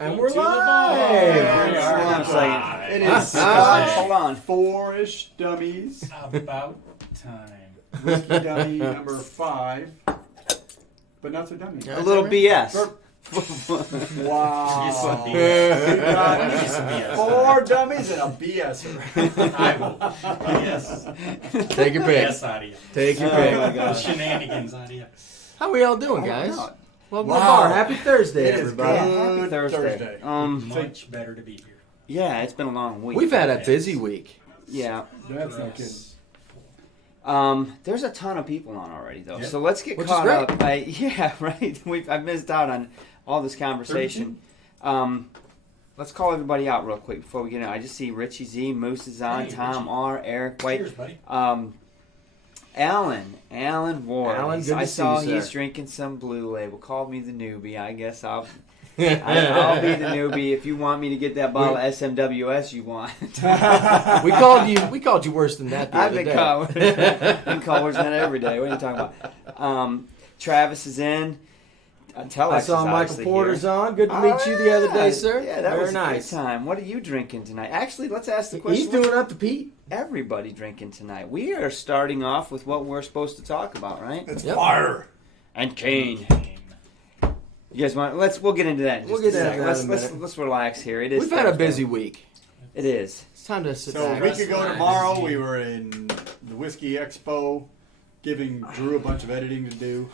And we're live! It is hold on, 4-ish dummies. About time. Whiskey dummy number 5. But not so dummy. A little BS. Wow. BS. 4 dummies and a BSer. I will. Yes. Take your pick. Yes, audio. Take your pick. Shenanigans audio. How we all doing, guys? God. Welcome to the bar. Happy Thursday, It is everybody. good Happy Thursday. Much better to be here. Yeah, it's been a long week. We've had a busy week. Yeah. That's not good. There's a ton of people on already, though. Yep. So let's get Which caught is up. Yeah, right. I've missed out on all this conversation. Let's call everybody out real quick before we get in. I just see Richie Z, Moose is on, Hey, Tom Richie. R, Eric White. Cheers, buddy. Alan Ward. Alan, good to I see saw you, he's sir. drinking some Blue Label. Called me the newbie. I guess I'll be the newbie. If you want me to get that bottle of SMWS, you want. We called you worse than that the I've other been day. called. I've been called worse than that every day. What are you talking about? Travis is in. Telex I saw is Michael obviously Porter's here. on. Good to meet you the other day, sir. Yeah, that Very was a nice. good time. What are you drinking tonight? Actually, let's ask the question. He's doing up to Pete. Everybody drinking tonight. We are starting off with what we're supposed to talk about, right? It's Yep. fire. And Kane. You guys want? We'll get into that. In We'll just get a into second. that in a Let's minute. let's relax here. It is. We've had a Thursday. busy week. It is. It's time to sit So a back. week ago tomorrow, we were in the Whisky Expo, giving Drew a bunch of editing to do.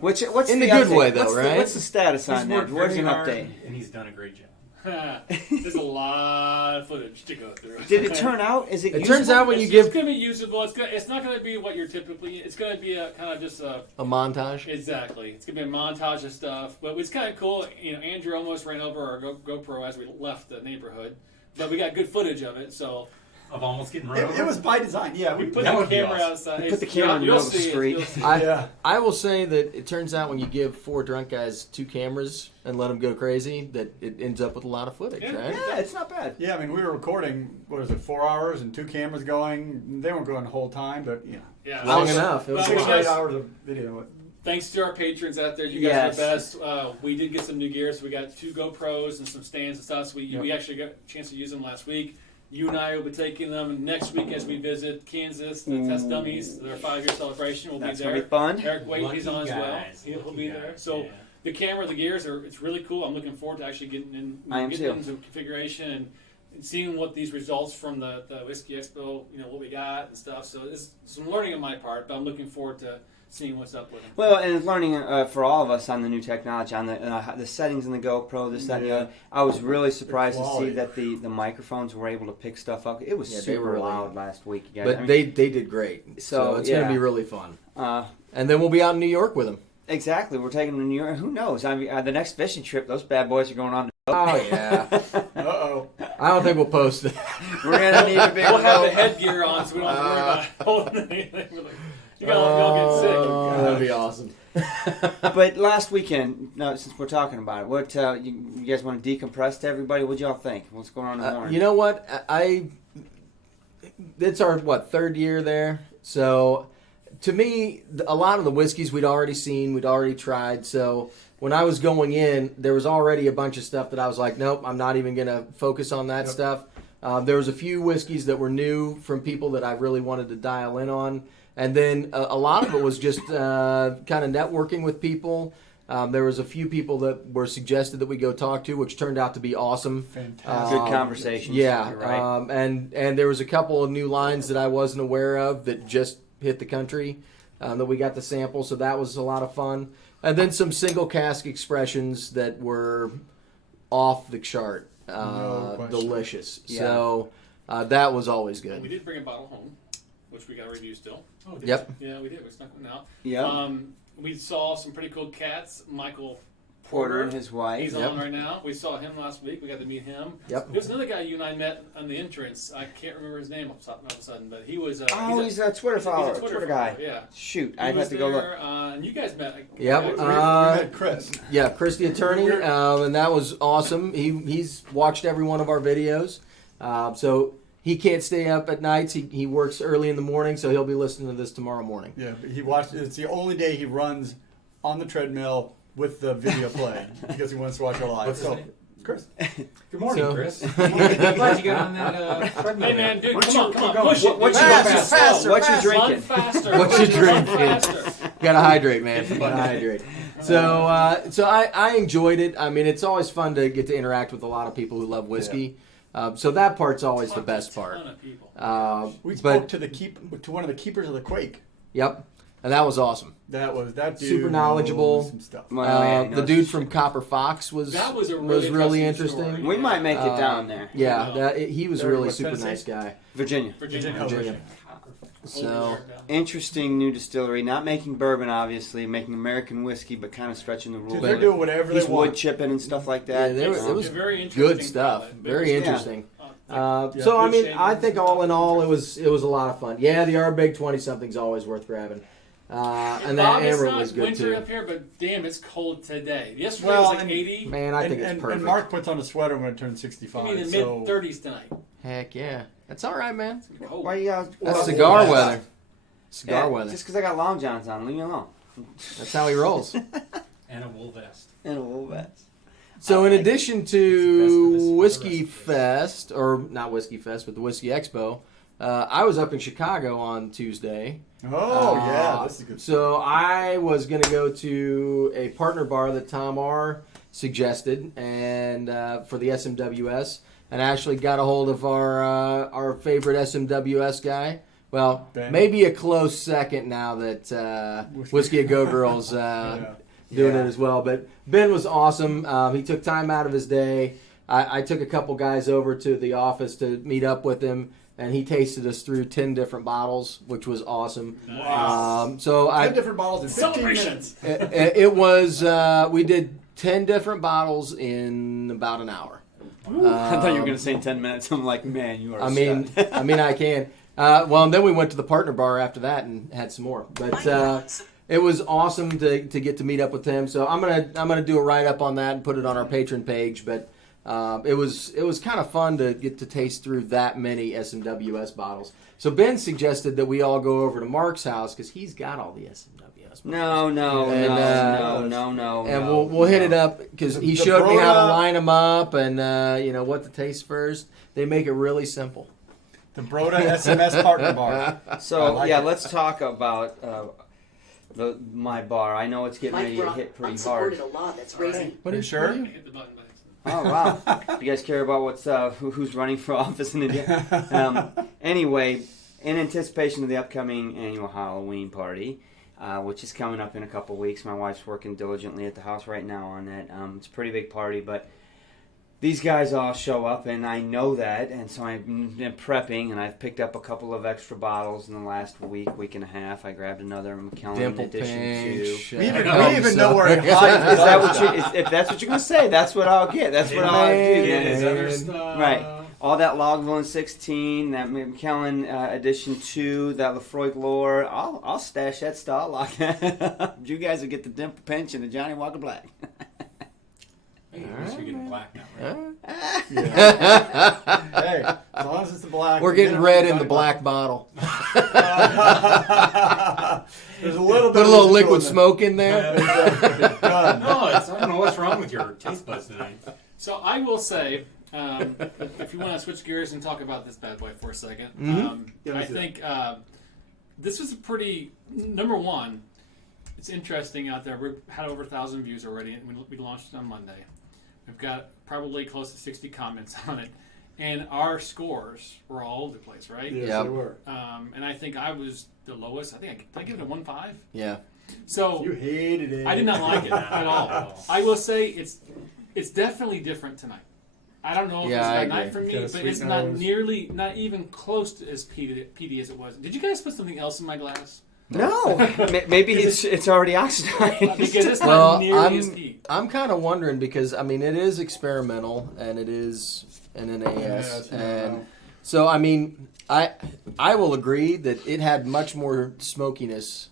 What's In the the good update? way, though, What's right? what's the status He's on that? worked Where's very an hard, update? and he's done a great job. There's a lot of footage to go through. Did it turn out? Is it? It turns usable? out when you It's give going to be usable. It's not going to be what you're typically. It's going to be a kind of just a. a montage. Exactly. It's going to be a montage of stuff, but it's kind of cool. You know, Andrew almost ran over our GoPro as we left the neighborhood, but we got good footage of it. So Of almost getting run It over. was by design. Yeah, we we put That the would be camera awesome. outside. You put the camera in the You'll middle of the see it. street. You'll see it. Yeah. I will say that it turns out when you give 4 drunk guys 2 cameras and let them go crazy, that it ends up with a lot of footage, Yeah. right? Yeah, it's not bad. Yeah, I mean, we were recording, what was it, 4 hours and 2 cameras going. They weren't going the whole time, but, you know, Yeah. Long So- enough. It was well, 6 we or 8 just- hours of video. Thanks to our patrons out there, you guys Yes. are the best. We did get some new gear, so we got 2 GoPros and some stands and stuff. So we actually got a chance to use them last week. You and I will be taking them next week as we visit Kansas, the Test Dummies, their 5-year celebration. We'll That's be gonna there. be fun. Eric Waite, he's on as well. guys. He'll Lucky be guys. there. So Yeah. the camera, the gears it's really cool. I'm looking forward to actually getting I am too. into configuration and seeing what these results from the Whisky Expo, what we got and stuff. So it's some learning on my part, but I'm looking forward to seeing what's up with them. Well, and it's learning for all of us on the new technology, on the settings in the GoPro, this, that, and the other. I was really surprised to see quality. that the microphones were able to pick stuff up. It was Yeah, they super were really- loud last week, you guys. But I mean, they did great. So it's going yeah. to be really fun. uh, And then we'll be out in New York with them. exactly. We're taking them to New York. Who knows? I mean, the next fishing trip, those bad boys are going on. Oh, yeah. Uh-oh. I don't think we'll post it. We're gonna need a big We'll have the boat. headgear on, so we don't have to worry about holding anything. We're like, you all get sick. Oh, that'd be awesome. But last weekend, since we're talking about it, what you guys want to decompress to everybody? What y'all think? What's going on in Warren? You know what? It's our, 3rd year there. So, to me, a lot of the whiskeys we'd already seen, we'd already tried. So, when I was going in, there was already a bunch of stuff that I was like, nope, I'm not even going to focus on that stuff. There was a few whiskeys that were new from people that I really wanted to dial in on. And then a lot of it was just kind of networking with people. There was a few people that were suggested that we go talk to, which turned out to be awesome. Fantastic. Good conversations. Yeah, You're right. and there was a couple of new lines that I wasn't aware of that just hit the country that we got to sample, so that was a lot of fun. And then some single cask expressions that were off the chart, No question. delicious. Yeah. So that was always We good. did bring a bottle home, which we got a review still. Oh, Yep. Yeah, we did. We snuck one out. Yeah. We saw some pretty cool cats. Michael Porter and his wife. He's Yep. on right now. We saw him last week. We got to meet him. Yep. There's another guy you and I met on the entrance. I can't remember his name all of a sudden, but he was. He's a Twitter follower, He's a Twitter guy. follower, yeah. Shoot, He I'd was have to go look. there, and you guys met. Yep. We met Chris. Yeah, Chris the attorney, and that was awesome. He's watched every one of our videos, so he can't stay up at nights. He works early in the morning, so he'll be listening to this tomorrow morning. Yeah, but he watched. It's the only day he runs on the treadmill with the video playing because he wants to watch it live. What's his name? Chris. Good morning, So- Chris. I'm glad you got on that treadmill. Hey man, dude, Why don't come on, you come on, keep push going? it. What you Faster, drinking? faster, What you faster. drinking? Run faster. What you Run drinking? faster. Gotta hydrate, man. It's fun. Gotta hydrate. So, I enjoyed it. I mean, it's always fun to get to interact with a lot of people who love whiskey. So that part's always the Talked best to a part. ton of people. We But spoke to one of the keepers of the Quake. yep, and that was awesome. That dude Super knowledgeable. knows some stuff. Well, yeah, he The knows dude his from shit. Copper Fox was That was a really interesting. story. We might make it down there. Yeah, he was a There, really what, super Tennessee? nice guy. Virginia. Virginia. Oh, Virginia. So Interesting new distillery. Not making bourbon, obviously, making American whiskey, but kind of stretching the rules. Dude, they're doing whatever He's they wood want. chipping and stuff like that. Yeah, there It's it was very interesting good stuff. product. Very Yeah. interesting. Yeah, So I good mean, shape. I think all in all, it was a lot of fun. Yeah, the Arbig 20 something's always worth grabbing, and that Bob, it's Amber not was good winter too. up here, but damn, it's cold today. Yesterday Well, was like and- 80. Man, I think it's and perfect. Mark puts on a sweater when it turns I 65. mean, in the so mid-30s tonight. Heck yeah, that's all right, man. It's gonna be cold. Why you got That's Well, cigar yeah. weather. Cigar Yeah, weather. Just because I got long johns on, leave me alone. That's how he rolls. And a wool vest. And a wool vest. So in like addition It's to the Whiskey best of this. Fest, or not Whiskey Fest, but the Whisky Expo, I was up in Chicago on Tuesday. Oh yeah, this is good. So I was going to go to a partner bar that Tom R suggested, and for the SMWS, and actually got a hold of our favorite SMWS guy. Well, Ben? maybe a close second now that Whiskey A Go Girls Yeah. doing Yeah. it as well. But Ben was awesome. He took time out of his day. I took a couple guys over to the office to meet up with him, and he tasted us through 10 different bottles, which was awesome. Wow. So 10 different bottles in 15 minutes. Celebrations. it was we did 10 different bottles in about an hour. I thought you were going to say 10 minutes. I'm like, man, you are a I mean, stud. I can. Well, and then we went to the partner bar after that and had some more. But it was awesome to get to meet up with him. So I'm gonna do a write up on that and put it on our patron page. But it was kind of fun to get to taste through that many SMWS bottles. So Ben suggested that we all go over to Mark's house because he's got all the SMWS bottles. No, And, and no. we'll hit it up because he The showed me how to Broda- line them up and what to taste first. They make it really simple. The Broda SMS partner bar. I So like yeah, it. let's talk about my bar. I know it's getting ready to hit pretty hard. unsupported a law that's raising. What Are you sure? I hit the button by accident. Oh wow! Do you guys care about what's who's running for office in India? Anyway, in anticipation of the upcoming annual Halloween party, which is coming up in a couple weeks, my wife's working diligently at the house right now on it. It's a pretty big party, but these guys all show up, and I know that, and so I've been prepping, and I've picked up a couple of extra bottles in the last week and a half. I grabbed another McKellen Dimple edition pinch. too. We even know where it Is hides. that what you? If that's what you're gonna say, that's what I'll get. That's what I'll do. Man. His other Man. stuff. Right. All that Lagavulin 16, that McKellen edition 2, that Lefroy Lore. I'll stash that stuff. I'll lock that up. You guys will get the Dimple Pinch and the Johnny Walker Black. Hey, at least you're getting black now, right? Hey, as long as it's the black. We're getting red in the black bottle. There's a little bit Put a of little residual liquid in there. smoke in there. Done. No, I don't know what's wrong with your taste buds tonight. So I will say, if you want to switch gears and talk about this bad boy for a second, Yeah, I let's do think this was a pretty, number one, It's interesting out there. We've had over 1,000 views already, and we launched it on Monday. We've got probably close to 60 comments on it, and our scores were all over the place, right? Yes, Yep. they were. And I think I was the lowest. Did I give it a 1.5? Yeah. So You hated it. I did not like it at all. I will say it's definitely different tonight. I don't know if Yeah, I it's a night agree. for me, Got a but sweet it's nose. not even close to as peaty as it was. Did you guys put something else in my glass? No, maybe it's already oxidized. Because it's Well, not nearly as peaty. I'm kind of wondering because I mean it is experimental and it is an NAS, Yes, and so I mean I will agree that it had much more smokiness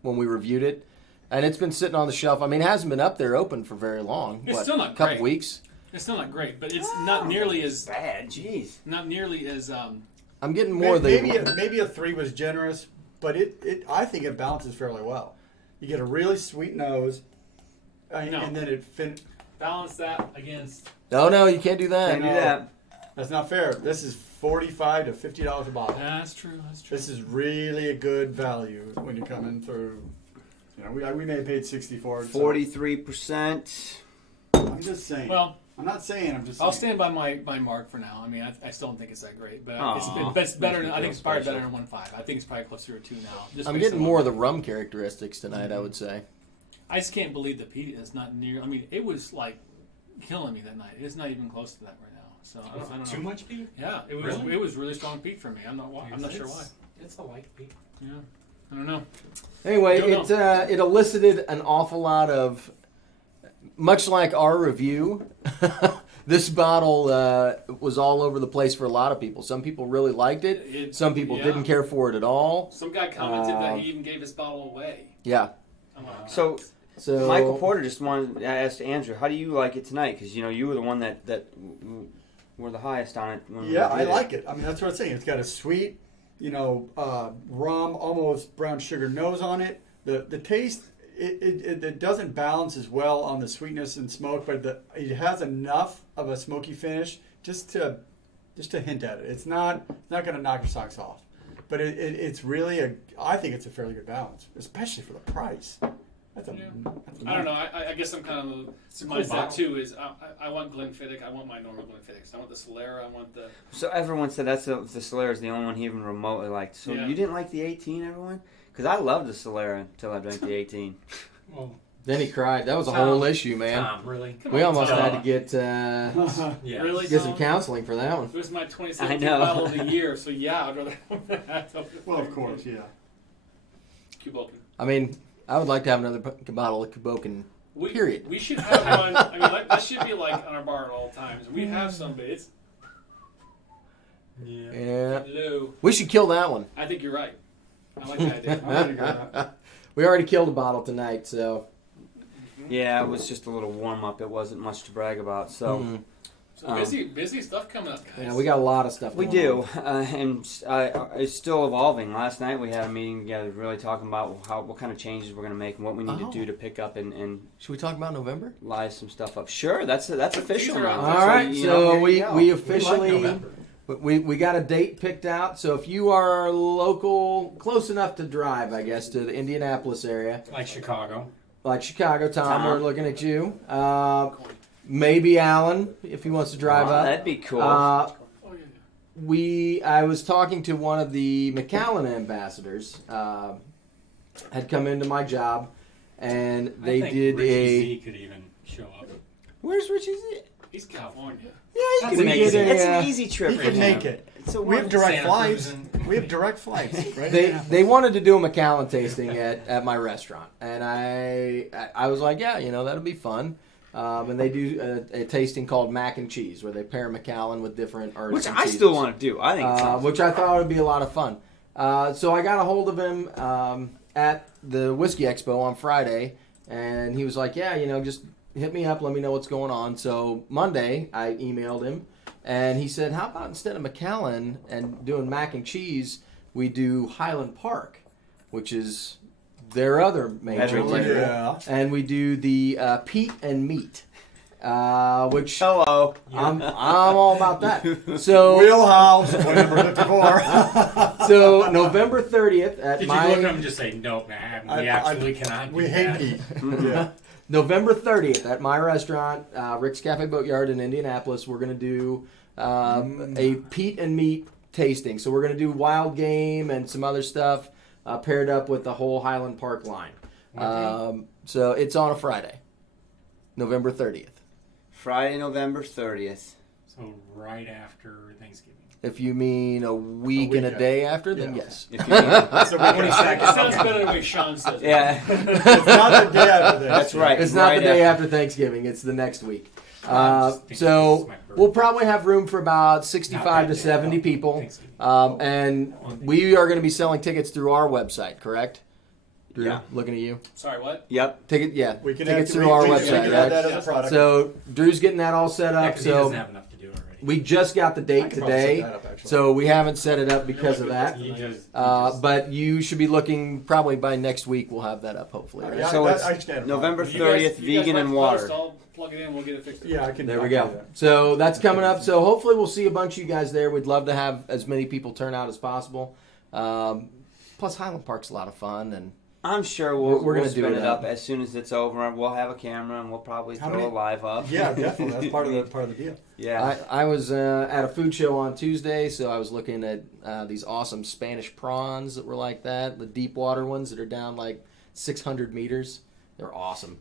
when we reviewed it, and it's been sitting on the shelf. I mean, it hasn't been up there open for very long. It's still not couple great. weeks. It's still not great, but it's not nearly as bad. Jeez. not nearly as I'm getting more of the maybe a 3 was generous, but it I think it balances fairly well. You get a really sweet nose, and then it balance that against. No, you can't do that. Can't do that. That's not fair. This is $45 to $50 a bottle. That's true. That's true. This is really a good value when you're coming through. You know, we may have paid 60 for it. so 43%. I'm just saying. Well, I'm not saying. I'm just saying. I'll stand by my mark for now. I mean, I still don't think it's that great, but Aw. it's better. Makes me I think feel it's probably special. better than 1.5. I think it's probably closer to 2 now. Just I'm based getting on more what- of the rum characteristics tonight. I would say. I just can't believe the peat is not near. I mean, it was like killing me that night. It's not even close to that right now. So I don't know. Too much peat? Yeah, it was. Really? It was really strong peat for me. I'm not sure why. It's a light peat. Yeah, I don't know. Anyway, Don't it elicited an awful lot of, much like our review. This bottle was all over the place for a lot of people. Some people really liked it. Some people yeah. didn't care for it at all. Some guy commented that he even gave his bottle away. Yeah. I'm like, So So Michael Porter just wanted to ask Andrew, how do you like it tonight? Because you were the one that were the highest on it. When Yeah, we I did like it. I mean, that's what I'm saying. It's got a sweet, rum, almost brown sugar nose on it. The taste, it doesn't balance as well on the sweetness and smoke, but it has enough of a smoky finish just to hint at it. It's not going to knock your socks off, but it's really I think it's a fairly good balance, especially for the price. That's a I don't know. I guess I'm kind of the cool mindset bottle. too. Is I want Glenfiddich. I want my normal Glenfiddich. I want the Solera. I want the. So everyone said the Solera is the only one he even remotely liked. So Yeah. you didn't like the 18, everyone? Because I loved the Solera until I drank the 18. Well, then he cried. That was a Tom. whole issue, man. Tom, really? Come We on, almost Tom. had to get Yeah. Really? get some Tom? counseling for that one. It was my I 2017 know. bottle of the year. So yeah, I'd rather have that. well, of course, yeah. Kubokin. I mean, I would like to have another bottle of Kubokin. Period. We should have one. I mean, that should be like on our bar at all times. We have some, but it's Yeah. low. We should kill that one. I think you're right. I like that idea. I'm gonna go with that. We already killed a bottle tonight, so. Yeah, it was just a little warm up. It wasn't much to brag about. So Mhm. So busy stuff coming up, guys. Yeah, we got a lot of stuff. we going do, on. and it's still evolving. Last night we had a meeting together, really talking about what kind of changes we're going to make and what we need to do to pick up and Should we talk about November? live some stuff up. Sure, that's official Teaser now. out there. All right, you so know, here we you go. we We like officially November. we got a date picked out. So if you are local, close enough to drive, I guess, to the Indianapolis area, Like Chicago. like Chicago, Tom, Tom. we're looking at you. Maybe Alan, if he wants to drive Oh, up. that'd be cool. Oh, yeah. I was talking to one of the Macallan ambassadors, had come into my job, and they I think did Richie Z could even show up. Where's Richie Z? He's California. Yeah, he That's could amazing. get It's a. an easy trip He for can him. make it. It's a We have wonderful- direct Santa flights. Cruz We have direct flights. Right? They wanted to do a Macallan tasting at my restaurant, and I was like, yeah, that'll be fun. And they do a tasting called mac and cheese, where they pair Macallan with different herbs, Which and I cheeses. still want to do. I think it sounds Which I thought would be a lot of fun. So I got a hold of him at the Whisky Expo on Friday, and he was like, yeah, just hit me up, let me know what's going on. So Monday, I emailed him, and he said, how about instead of Macallan and doing mac and cheese, we do Highland Park, which is their other main That's drink. right. Yeah. And we do the peat and meat. which Hello. I'm all about that. So Wheelhouse, point number 54. so November 30th at Did you look at him my and just say, no, man, we absolutely cannot do We that. hate Pete. Yeah. November 30th at my restaurant, Rick's Cafe Boatyard in Indianapolis. We're going to do a Pete and Meat tasting. So we're going to do wild game and some other stuff paired up with the whole Highland Park line. So it's on a Friday, November 30th. Friday, November 30th. So right after Thanksgiving. If you mean a week and a weekend. day after, then Yeah. yes. If you mean, So we can It sounds better the way Sean says it. yeah, It's not the day after this. that's right. It's not right the day after Thanksgiving. It's the next week. So we'll probably have room for about 65 to 70 people. And we are going to be selling tickets through our website, correct? Drew, Yeah. looking at you. Sorry, what? Yep. We can tickets add, through our we website, can right? add that as a product. So Drew's getting that all set up. He doesn't So have enough to do already. we just got the I date can probably set today. that up, actually. So we haven't set it up because of that. He just, But you should be looking probably by next week. We'll have that up hopefully. Right? Yeah, So that- it's I stand November You guys- 30th, you guys vegan like and the water. post, I'll plug it in. We'll get it fixed. Yeah, I can. There I we can go. do that. So that's coming up. So hopefully we'll see a bunch of you guys there. We'd love to have as many people turn out as possible. Plus Highland Park's a lot of fun, and I'm sure We're we'll gonna spin do it it up up. as soon as it's over. We'll have a camera and we'll probably How throw many- a live up. Yeah, definitely. That's part of the deal. Yeah. I was at a food show on Tuesday, so I was looking at these awesome Spanish prawns that were like that, the deep water ones that are down like 600 meters. They're awesome.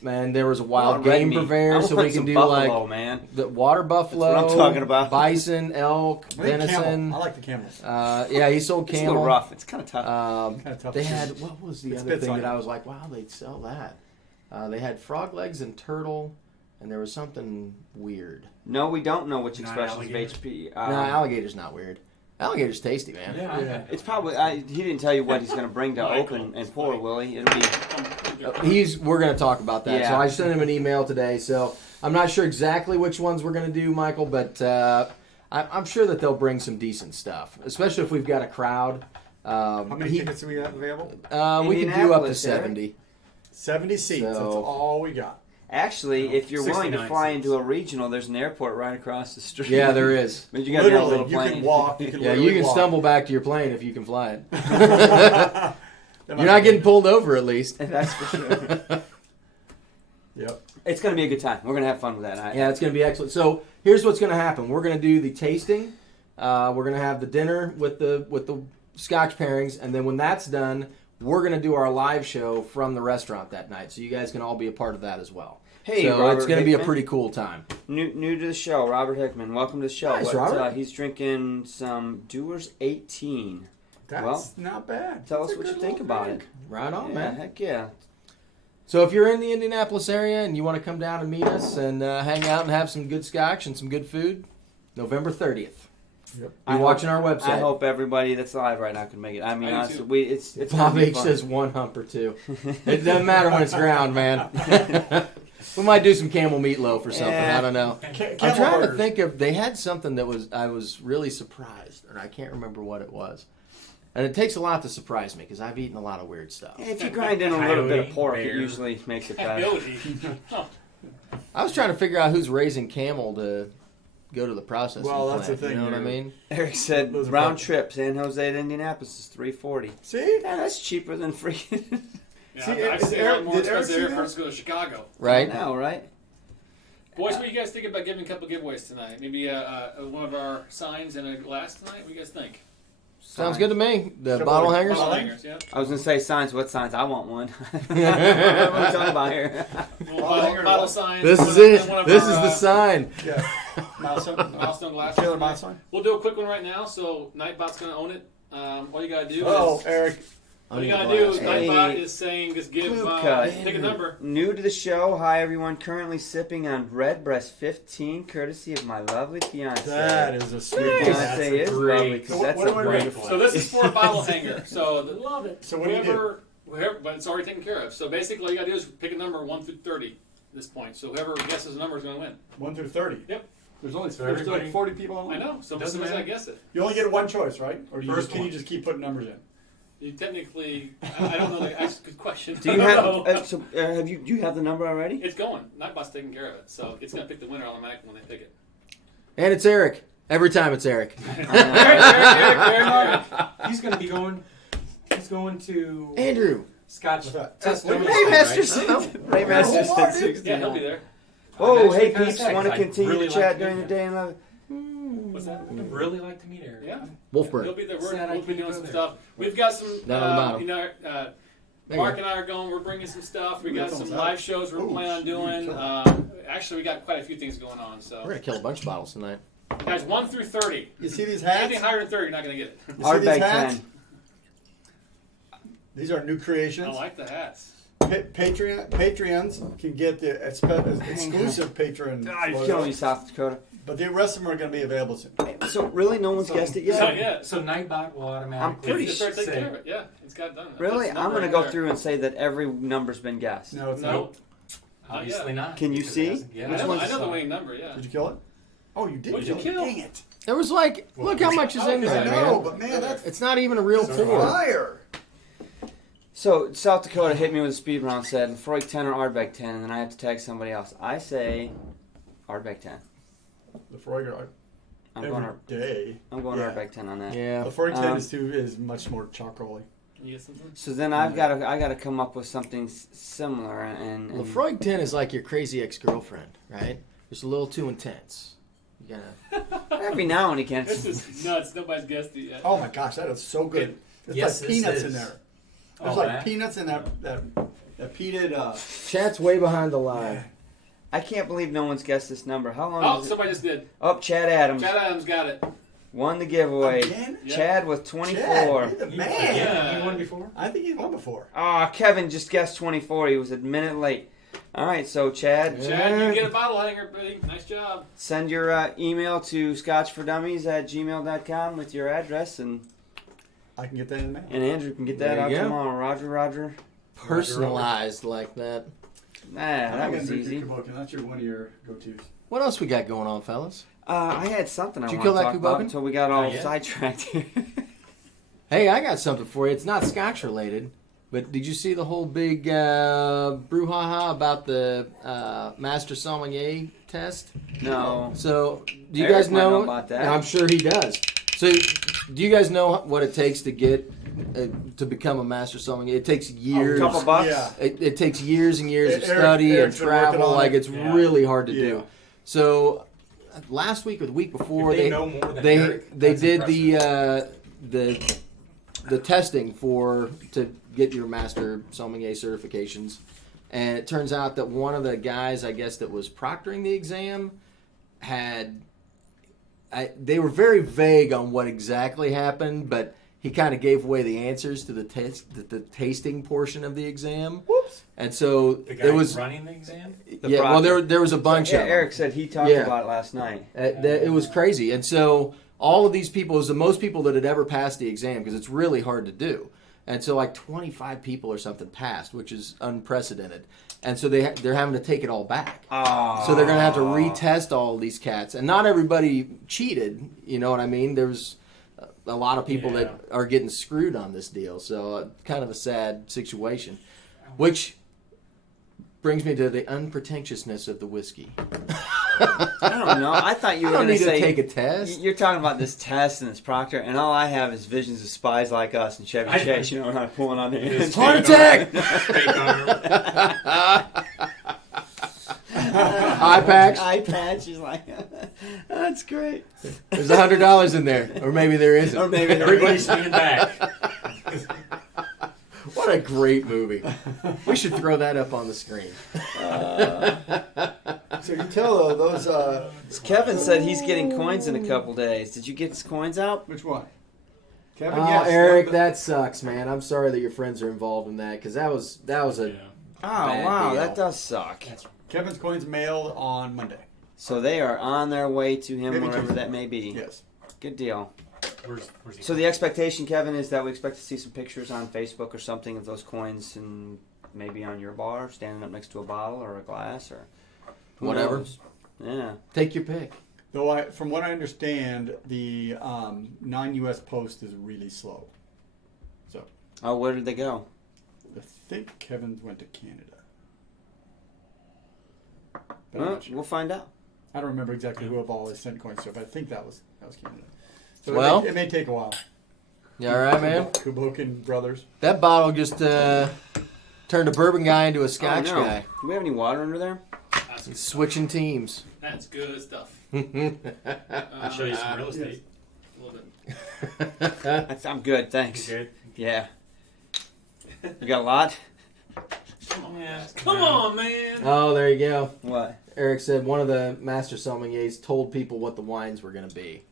Man, there was a I wild want red game meat. purveyor, I so want we can some do buffalo, like man. the water buffalo, That's what I'm talking about. bison, elk, I think venison. camel. I like the camels. Yeah, he sold It's a camel. little rough. It's kind of tough. Kinda tough They to had choose. what was the It other spits thing on that you. I was like, wow, they'd sell that. They had frog legs and turtle, and there was something weird. No, we don't know which Not expressions of alligator? HP. No, alligator's not weird. Alligator's tasty, man. Yeah, Yeah. It's probably. he didn't tell you what he's going to bring to Michael, open and it's pour, funny. will he? It'll be. We're going to talk about that. Yeah. So I sent him an email today. So I'm not sure exactly which ones we're going to do, Michael, but I'm sure that they'll bring some decent stuff, especially if we've got a crowd. How many tickets do we have available? We can do up to Indianapolis, Eric. 70. 70 seats. That's So- all we got. Actually, if you're willing to 69 fly seats. into a regional, there's an airport right across the street. Yeah, there is. But you got to have a Literally, little you plane. can walk. You can Yeah, literally you can walk. stumble back to your plane if you can fly it. That You're might not be- getting pulled over, at least. That's for sure. Yep. It's going to be a good time. We're going to have fun with that. Yeah, it's going to be excellent. So here's what's going to happen. We're going to do the tasting. We're going to have the dinner with the Scotch pairings, and then when that's done, we're going to do our live show from the restaurant that night. So you guys can all be a part of that as well. Hey, so Robert it's going to be a Hickman. pretty cool time. New to the show, Robert Hickman. Welcome to the show. Nice, Robert. He's drinking some Dewar's 18. That's Well, not bad. Tell That's us a what you good think little about drink. it. Right on, Yeah, man. heck yeah. So if you're in the Indianapolis area and you want to come down and meet us and hang out and have some good Scotch and some good food, November 30th. Yep. Be watching our website. I hope everybody that's live right now can make it. I mean, I do honestly, too. it's Bob gonna be H fun. says one hump or two. It doesn't matter when it's ground, man. We might do some camel meatloaf or something. Yeah. I don't know. I'm Camel trying to burgers. think of. They had something that I was really surprised, and I can't remember what it was. And it takes a lot to surprise me because I've eaten a lot of weird stuff. If you grind in a little bit of Coyote, pork, it bear. usually makes it better. Coyote. Oh, I was trying to figure out who's raising camel to go to the processing Well, that's plant. the thing You know what I here. mean? Eric said Those are round probably- trip San Jose to Indianapolis is $340. See? Yeah, that's cheaper than freaking. yeah, See, I've is seen Eric- a lot more did Eric expensive see that? airfares to go to Chicago. Right? Now, right? Boys, what do you guys think about giving a couple giveaways tonight? Maybe one of our signs and a glass tonight? What do you guys think? Sounds good to me. The Couple bottle of- hangers. Bottle hangers, yeah. I was gonna say signs. What signs? I want one. What are we talking about here? Little Bottle hanger bottle what? signs. This one is of- it. one of This our, is the sign. Yeah. Milestone. milestone glasses. Taylor milestone. We'll do a quick one right now. So Nightbot's going to own it. All you got to do Oh, is... Eric. All you got to do is Hey. Nightbot is saying just give... Clue cut. pick a number. New to the show. Hi everyone. Currently sipping on Redbreast 15, courtesy of my lovely fiance. That is a sweet Nice. one. Fiance is great. lovely. 'Cause So what- that's what a do I great rate? one. So this is for a bottle hanger. So Love it. So what do you do? whoever, but it's already taken care of. So basically all you got to do is pick a number 1 through 30 at this point. So whoever guesses the number is going to win. 1 through 30. Yep. There's only So there's everybody- like 40 people online. I know. So Doesn't somebody's got to matter. guess it. You only get one choice, right? Or do you First can you one. just keep putting numbers in? You technically, I don't know. That's a good question. Do you have? Do you have the number already? It's going. Nightbot's taking care of it, so it's gonna pick the winner automatically when they pick it. And it's Eric. Every time it's Eric. Eric. He's going to be going. He's going to Andrew. Scotch Test Dummies, Ray right? Masterson. Ray Masterson. Yeah, he'll be there. Oh, I'm hey actually kinda peeps, sad, want to 'cause I'd continue really to like chat to during the meet day and love? What's that? I'd really like to meet Eric. Yeah. Wolfburg. He'll be there. Sad I We'll be can't doing go some there. stuff. We've got some, Down on the bottom. Mark There and I are going. We're bringing some stuff. We Here got it some comes live out. shows we're Oh, planning on doing. shoot. Actually, we got quite a few things going on. So, We're gonna kill a bunch of bottles tonight. guys, 1 through 30. You see these hats? Anything higher than 30, you're not gonna get it. You see Hard these bag hats? 10. These are new I creations. like the hats. Patreons can get the exclusive patron You're logo, killing me, South Dakota. but the rest of them are going to be available soon. So really, no one's guessed it yet. So, yeah. So Nightbot will automatically pretty It's start taking say, care of it. Yeah, it's got it done. Really, That's the I'm number gonna go right through and say that every number's been guessed. No, it's No. obviously not. Can you because see? it hasn't- Yeah, there. Which I know the so- winning number. Yeah. Did you kill it? Oh, you did. What'd you kill kill? it. Dang it! There was like, look how much is in there, I know, man. but man, that's It's not even a real pour. fire. So South Dakota hit me with a speed round, said Freud 10 or Ardbeg 10, and then I have to tag somebody else. I say Ardbeg 10. The Freuger I'm every going. day. I'm going Yeah. Ardbeg 10 on that. Yeah. The Freuger 10 Um, is much more charcoaly. You get something? So then I gotta come up with something similar and Lafroig 10 is like your crazy ex-girlfriend, right? Just a little too intense. You gotta. every now and again. This is nuts. Nobody's guessed it yet. Oh my gosh, that is so good. There's Yes, like this peanuts is. in there. Oh, There's like that? peanuts in that peated. Chat's way behind the line. I can't believe no one's guessed this number. How long? Oh, is it? somebody just did. Oh, Chad Adams Chad Adams got it. won the giveaway. Again? Yeah. Chad with 24. Chad, you're the You- man. Yeah. You won before? I think he's won before. Ah, Kevin just guessed 24. He was a minute late. All right, so Chad, Chad, you get a bottle hanger, buddy. Nice job. send your email to scotchfordummies@gmail.com with your address, and I can get that in the mail. Andrew can get that There out you go. tomorrow. Roger. Personalized like that. That was drink easy. your Kubokin. That's one of your go-tos. What else we got going on, fellas? I had something I Did you wanted kill to that talk about Kubokin? until we got all Not yet. sidetracked here. Hey, I got something for you. It's not Scotch related, but did you see the whole big brouhaha about the Master Sommelier test? No. So, do you Eric guys might know know? about that. I'm sure he does. So, do you guys know what it takes to get to become a Master Sommelier? It takes years. Couple bucks. Yeah. It takes years and years of Eric- study Eric's and been working travel. on Like it. it's Yeah. really hard to Yeah. do. So, last week or the week before, If they know more than they Eric, they that's did impressive. the testing to get your Master Sommelier certifications, and it turns out that one of the guys, I guess, that was proctoring the exam they were very vague on what exactly happened, but he kind of gave away the answers to the tasting portion of the exam. Whoops. And so The guy it was running the exam? yeah. Well, there was a bunch Yeah, of them. Eric said he talked Yeah. about it last night. It was crazy. And so all of these people, it was the most people that had ever passed the exam because it's really hard to do. And so like 25 people or something passed, which is unprecedented. And so they're having to take it all back. Oh. So they're going to have to retest all of these cats. And not everybody cheated, you know what I mean? There's a lot of people that are getting screwed on this deal. So kind of a sad situation. Which brings me to the unpretentiousness of the whiskey. I don't know. I thought you I were don't going to need say to take a test. You're talking about this test and this proctor, and all I have is visions of spies like us and Chevy Chase. You know, not pulling on the hands. Heart attack! Fake arm. Eye patch. Eye patch. She's like, that's great. There's $100 in there, or maybe there isn't. Or maybe there Everybody's leaning back. What a great movie! We should throw that up on the screen. So you tell those. Kevin said he's getting coins in a couple days. Did you get his coins out? Which one? Kevin. Oh, Yes. Eric, that sucks, man. I'm sorry that your friends are involved in that because that was a Yeah. Oh, Bad wow. deal. That does suck. Kevin's coins mailed on Monday. So they are on their way to him, Maybe wherever Tuesday. that may be. Yes. Good deal. Where's he? So the expectation, Kevin, is that we expect to see some pictures on Facebook or something of those coins, and maybe on your bar, standing up next to a bottle or a glass or who Whatever. knows? Yeah. take your pick. Though from what I understand, the non-U.S. post is really slow. So Oh, where did they go? I think Kevin went to Canada. But I'm Well, not sure. we'll find out. I don't remember exactly who of all his sent coins to, but I think that was Canada. So Well- it may take a while. You all right, man? Kubokin brothers. That bottle just turned a bourbon guy into a Scotch Oh, no. guy. Do we have any water under there? He's switching teams. That's good stuff. I'll show you some real estate. A little bit. I'm good, You thanks. good? Yeah. You got a lot? Come on, Yeah. Come on, man. Oh, there you go. What? Eric said one of the master sommeliers told people what the wines were going to be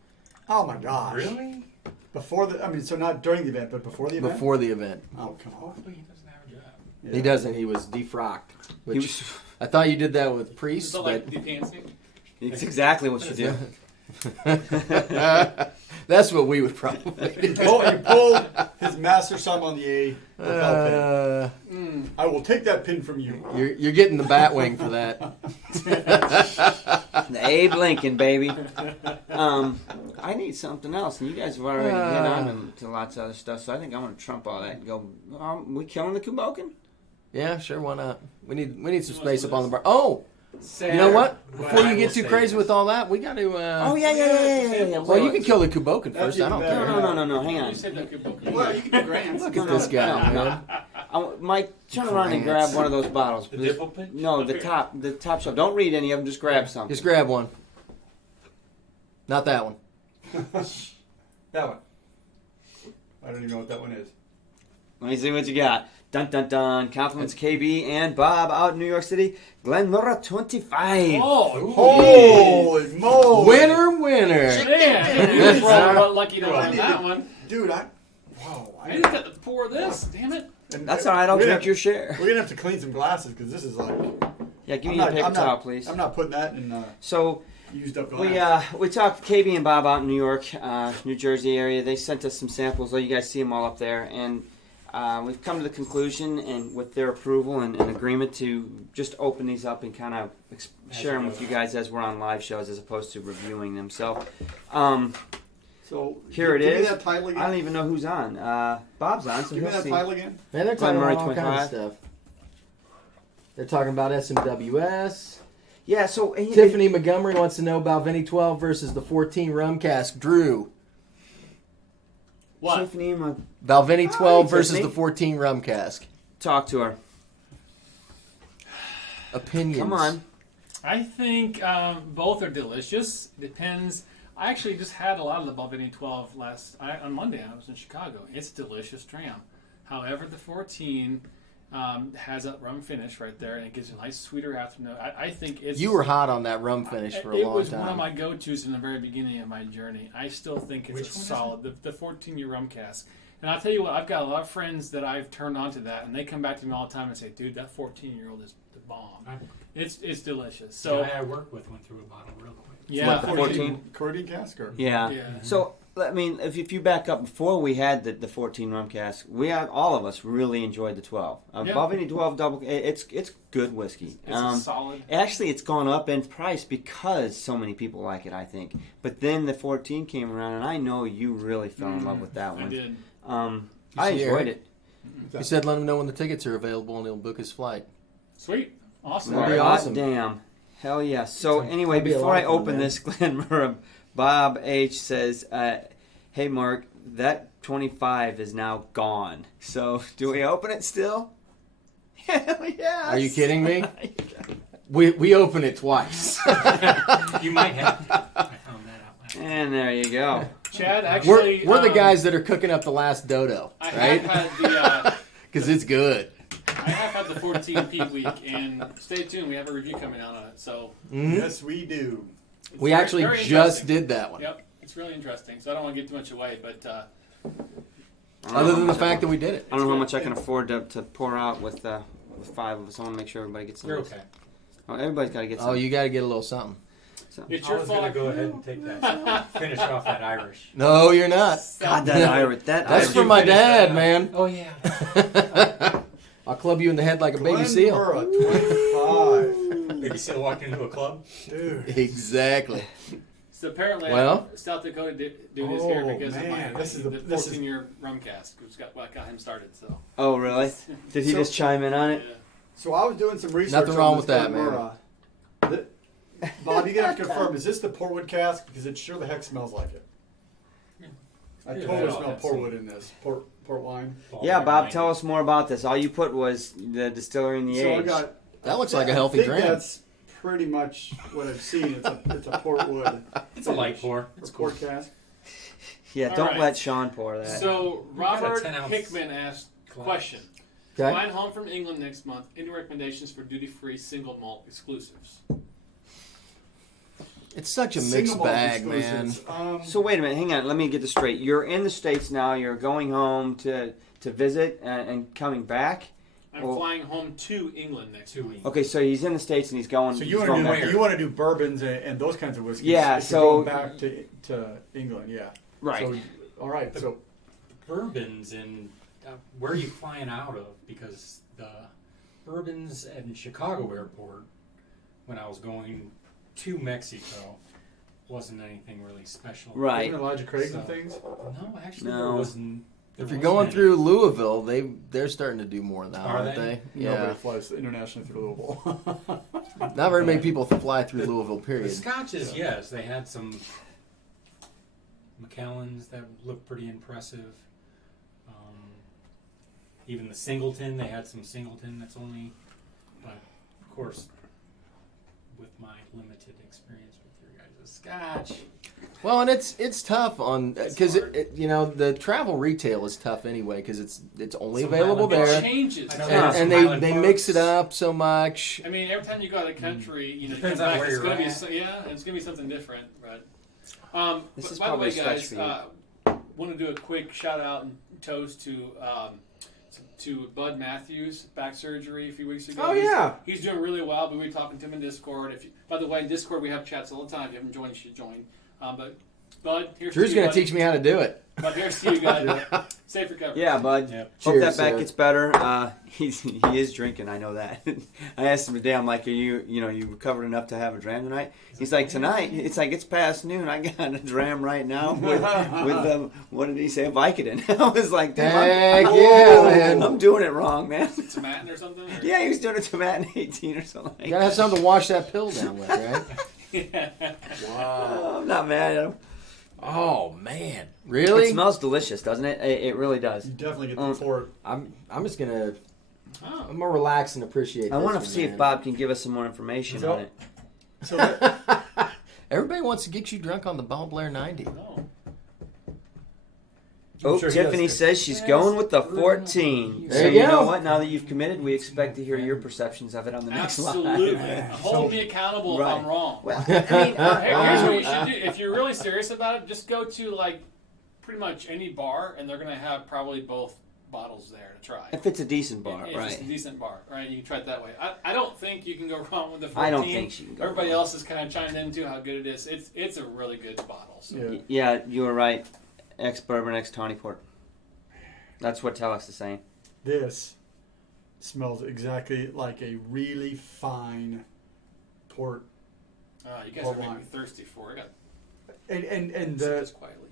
Oh my gosh. Really? Before so not during the event, but before the event? before the event. Oh, come on. Hopefully he doesn't have a job. Yeah. He doesn't. He was defrocked. He Which was, I thought you did that with Is priests, that but like the fancy? it's exactly what you do. that's what we would probably do. You pulled his master sommelier lapel pin. Uh, I will take that pin from you. you're getting the bat wing for that. The Abe Lincoln, baby. I need something else, and you guys have already hit on to lots of other stuff, so I think I'm going to trump all that and go, we killing the Kubokin? Yeah, sure. Why not? We need some space up on the bar. Oh, Sad, you know what? but Before I you get will too say crazy this. with all that, we got to. Oh, yeah. Well, you can kill the Kubokin That's first. I don't even care. better. No, hang on. You said that could book. Well, you can do grants. Look at this guy, man. Mike, turn around and grab one of those bottles. The dipple pinch? No, the top shelf. Don't read any of them. Just grab something. Just grab one. Not that one. That one. I don't even know what that one is. Let me see what you got. Dun dun dun. Compliments KB and Bob out in New York City. Glenmurra 25. Oh, Holy moly! Winner. man! You just rolled lucky to I win need that to- one. Dude, I just got to pour this. Damn it! That's all right. I'll drink your share. We're gonna have to clean some glasses because this is like. Yeah, give me I'm a paper not- towel, please. I'm not putting that in So used up glass. we talked KB and Bob out in New York, New Jersey area. They sent us some samples. Oh, you guys see them all up there, and we've come to the conclusion, and with their approval and agreement, to just open these up and kind of share them with you guys as we're on live shows, as opposed to reviewing them. So. So Here it give is. me that title again. I don't even know who's on. Bob's on, so Give me he'll that see. title again. Man, they're talking Glenmurray about all kinds of 25. stuff. They're talking about SMWS. Yeah, so Tiffany Montgomery wants to know about Vinny 12 versus the 14 rum cask. Drew. What? Tiffany, About Vinny 12 versus Tiffany. the 14 rum cask. talk to her. Opinions. Come on. I think both are delicious. Depends. I actually just had a lot of the Balvenie 12 on Monday. I was in Chicago. It's delicious dram. However, the 14 has a rum finish right there, and it gives you a nice sweeter afternoon. I think it's. You were hot on that rum finish for a It long was time. one of my go-tos in the very beginning of my journey. I still think it's Which a one is solid. The 14-year rum cask. And I'll tell you what, I've got a lot of friends that I've turned on to that, and they come back to me all the time and say, "Dude, that 14-year-old is the bomb. It's delicious." So So I work with went through a bottle real quick. yeah, What, 14? Caribbean cask or? Yeah. Yeah. So, I mean, if you back up, before we had the 14 rum cask, all of us really enjoyed the 12. Yeah. Balvenie 12 double, it's good whiskey. It's a solid. Actually, it's gone up in price because so many people like it, I think. But then the 14 came around, and I know you really fell in love with that I one. did. I see enjoyed Eric? it. He said let him know when the tickets are available and he'll book his flight. Sweet. Awesome. That'd be Hot awesome. Damn. Hell yeah. So anyway, that'd be a before lot I of fun, open man. this Glenmurra, Bob H says, hey Mark, that 25 is now gone. So do we open it still? Hell yeah. Are you kidding me? We open it twice. You might have. I found that out last. And there you go. Chad, actually, we're the guys that are cooking up the last dodo, I right? have had the. Because it's good. I have had the 14 peak week, and stay tuned. We have a review coming out on it. So Mhm. Yes, we do. it's We very- actually very just interesting. did that one. Yep, it's really interesting. So I don't want to give too much away, but Other than the fact that we did it. I don't know how much I can afford to pour out with 5 of us. I want to make sure everybody gets some. You're of this. okay. Oh, everybody's got to get some. Oh, you got to get a little something. it's I your was fault. going to go ahead and take that. Finish off that Irish. No, you're not. God, that Irish. That's Irish. for my finish dad, that. man. Oh, yeah. I'll club you in the head like a baby seal. Glenmurra 25. Baby Seal walked into a club. Dude. Exactly. So apparently, Well- South Dakota dude is here Oh, because man, of my this is the- the this is- 14-year rum cask, which got him started. So Oh, really? Did he So- just chime in on it? yeah. So I was doing some research. Nothing on wrong this with that, Glenmora. Bob, you gotta have to confirm. Is this the Portwood cask? Because it sure the heck smells like it. I Yeah, totally yeah, smell that's Portwood in this port wine. Yeah, Bob, tell us more about this. All you put was the distillery and the So I age. got. That looks like a I healthy think drink. That's pretty much what I've seen. It's a Portwood. It's a light pour. It's a port cask. Yeah, All don't right. let Sean pour that. So got a Robert 10-ounce Hickman asked question. Okay. Flying home from England next month. Any recommendations for duty-free single malt exclusives? It's such a Single mixed malt bag, man. exclusives. So wait a minute, hang on. Let me get this straight. You're in the States now. You're going home to visit and coming back. I'm Well- flying home to England next 2 month. weeks. Okay, so he's in the States and he's going. So he's you want going to back. do bourbons and those kinds of whiskeys? Yeah, if you're so- going back to England, yeah. Right. So, all right. So Bourbons and where are you flying out of? Because the bourbons at Chicago airport, when I was going to Mexico, wasn't anything really special. Right. Even Elijah Craig's So- and things. No, actually, No. there wasn't. If you're going through Louisville, they're starting to do more now, Are aren't they? they? Nobody Yeah. flies internationally through Louisville. Not very many people fly through Louisville, The period. Scotches, yes, they had some Macallans that looked pretty impressive. Even the Singleton, they had some Singleton that's only, but of course, with my limited experience with your guys' Scotch, Well, and it's tough on because hard. you know the travel retail is tough anyway because it's only Some available Highland It there, changes. I know and, some and Highland they mix it Parks. up so much. I mean, every time you go out of the country, you know, you Depends come on back, where it's you're gonna be at. it's gonna be something different. But This is by the probably way, a stretch guys, for want to do a quick shout out and toast to Bud Matthews, back surgery a few weeks ago. Oh, yeah. He's doing really well. But we were talking to him in Discord. By the way, in Discord we have chats all the time. If you haven't joined, you should join. But Bud, here's Drew's to you, going to buddy. teach me how to do it. But here's to you guys. Safe recovery. Yeah, bud. Yep. Hope Cheers, that back sir. gets better. He is drinking. I know that. I asked him today. I'm like, are you recovered enough to have a dram tonight? He's like, tonight. It's like it's past noon. I got a dram right now with what did he say? Vicodin. I was like, damn, Heck yeah, man. I'm doing it wrong, man. Tomatin or something? Or? Yeah, he was doing a Tomatin 18 or something. You gotta have something to wash that pill down with, right? Yeah. Oh, I'm not mad at him. Oh man, really? It smells delicious, doesn't it? It really does. You definitely get the port. I'm just gonna Oh. I'm gonna relax and appreciate. I this want one, to see man. if Bob can give us some more information So- on it. So that, Everybody wants to get you drunk on the Ball Blair 90. No. Oh, sure he Tiffany does. says she's going with the 14. There So you you know go. what? Now that you've committed, we expect to hear your perceptions of it on the next Absolutely. live. Hold me accountable Right. if I'm wrong. Well, I mean, Here's what you should do. If you're really serious about it, just go to like pretty much any bar, and they're gonna have probably both bottles there to try. if it's a decent bar, If it's a right? decent bar, right? You can try it that way. I don't think you can go wrong with the 14. I don't think she can go Everybody wrong. else has kind of chimed into how good it is. It's a really good bottle. So. yeah. Yeah, you were right. Ex-bourbon, ex-tawny port. That's what Telex is saying. This smells exactly like a really fine port. You guys Port are making wine. me thirsty for it. And Sip the this quietly.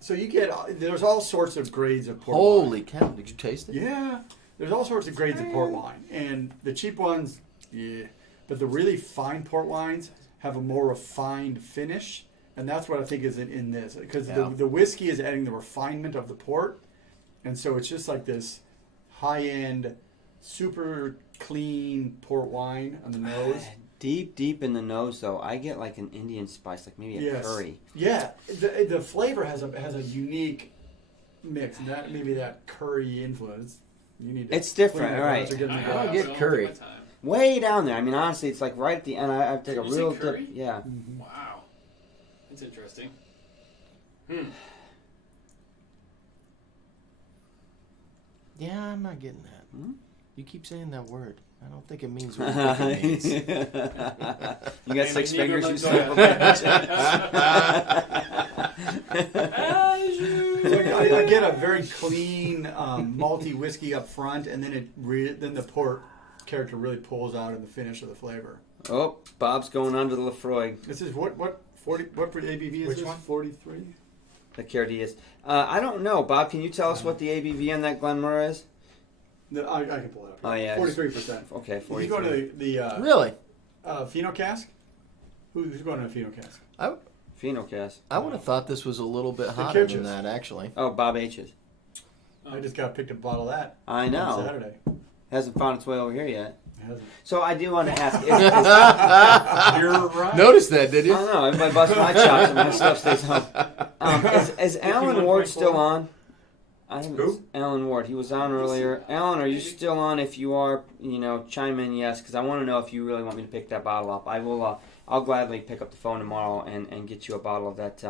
so you get there's all sorts of grades of port Holy wine. cow! Did you taste it? Yeah, there's all sorts of grades of port wine, and the cheap ones, yeah, but the really fine port wines have a more refined finish, and that's what I think is in this because Yeah. the whiskey is adding the refinement of the port, and so it's just like this high end, super clean port wine on the nose. Deep in the nose, though, I get like an Indian spice, like maybe a Yes. curry. Yeah, the flavor has a unique mix, and that maybe that curry influence. You need to It's different, clean that right. glass or get in the I glass. don't get I'll curry. take my time. Way down there. I mean, honestly, it's like right at the end. I take a Did you say real curry? dip. Yeah. Wow, that's interesting. Yeah, I'm not getting that. Hmm? You keep saying that word. I don't think it means what you think it means. You got six Maybe fingers, you go son of ahead. So I get a very clean malty whiskey up front, and then then the port character really pulls out in the finish of the flavor. Oh, Bob's going on to the Lefroy. This is what for ABV is Which this? one? 43. The Cardias. I don't know, Bob. Can you tell us what the ABV on that Glenmore is? No, I can pull it up. Oh, yeah. 43%. Okay, If 43. you go to the Really? Pheno cask. Who's going to a Pheno cask? Phenocast. I would have thought this was a little bit The hotter Kirches. than that, actually. Oh, Bob H's. I just got picked up a bottle of that I on know. Saturday. Hasn't found its way over here yet. It hasn't. So I do want to ask. You're right. Noticed that, did I you? don't know. Everybody busts my chops and my stuff stays home. Is Alan Ward still on? Who? Alan Ward. He was on earlier. Alan, are you still on? If you are, chime in yes, because I want to know if you really want me to pick that bottle up. I will. I'll gladly pick up the phone tomorrow and get you a bottle of that.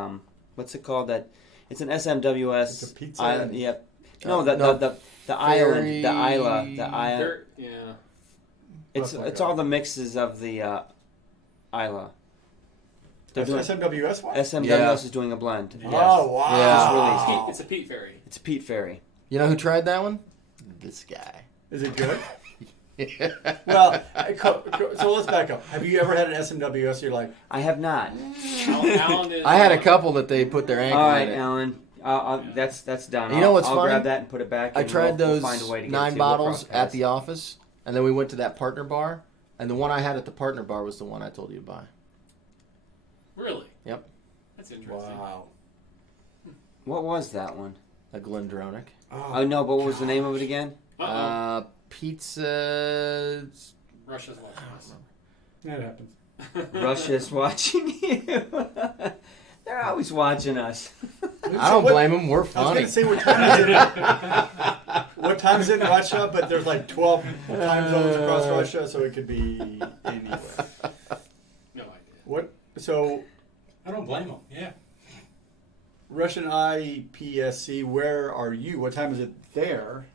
What's it called? That it's an SMWS. It's a pizza. Yep. No, the island, the Isla. They're- yeah. It's all the mixes of the Isla. They're That's doing SMWS one? SMWS Yeah. is doing a blend. Yeah. Oh, wow. Yeah. It's a peat fairy. It's Pete Ferry. You know who tried that one? This guy. Is it good? Well, so let's back up. Have you ever had an SMWS you're like, I have not. Alan is, I had a couple that they put their ankle All right, in it. Alan. That's done. You know what's I'll funny? grab that and put it back. I and tried we'll those find a way to get it 9 to you. bottles We'll at the office, and then we went to that partner bar, and the one I had at the partner bar was the one I told you to buy. Really? Yep. That's interesting. wow. What was that one? A Glendronach. Oh no, but what was the name of it again? Pizza. Russia's watching us. That happens. Russia's watching you. They're always watching us. I don't blame them. We're I was funny. going to say what time is it? What time is it in Russia? But there's like 12 time zones across Russia, so it could be anywhere. No idea. What? So I don't blame them. Yeah. Russian IPSC, where are you? What time is it there?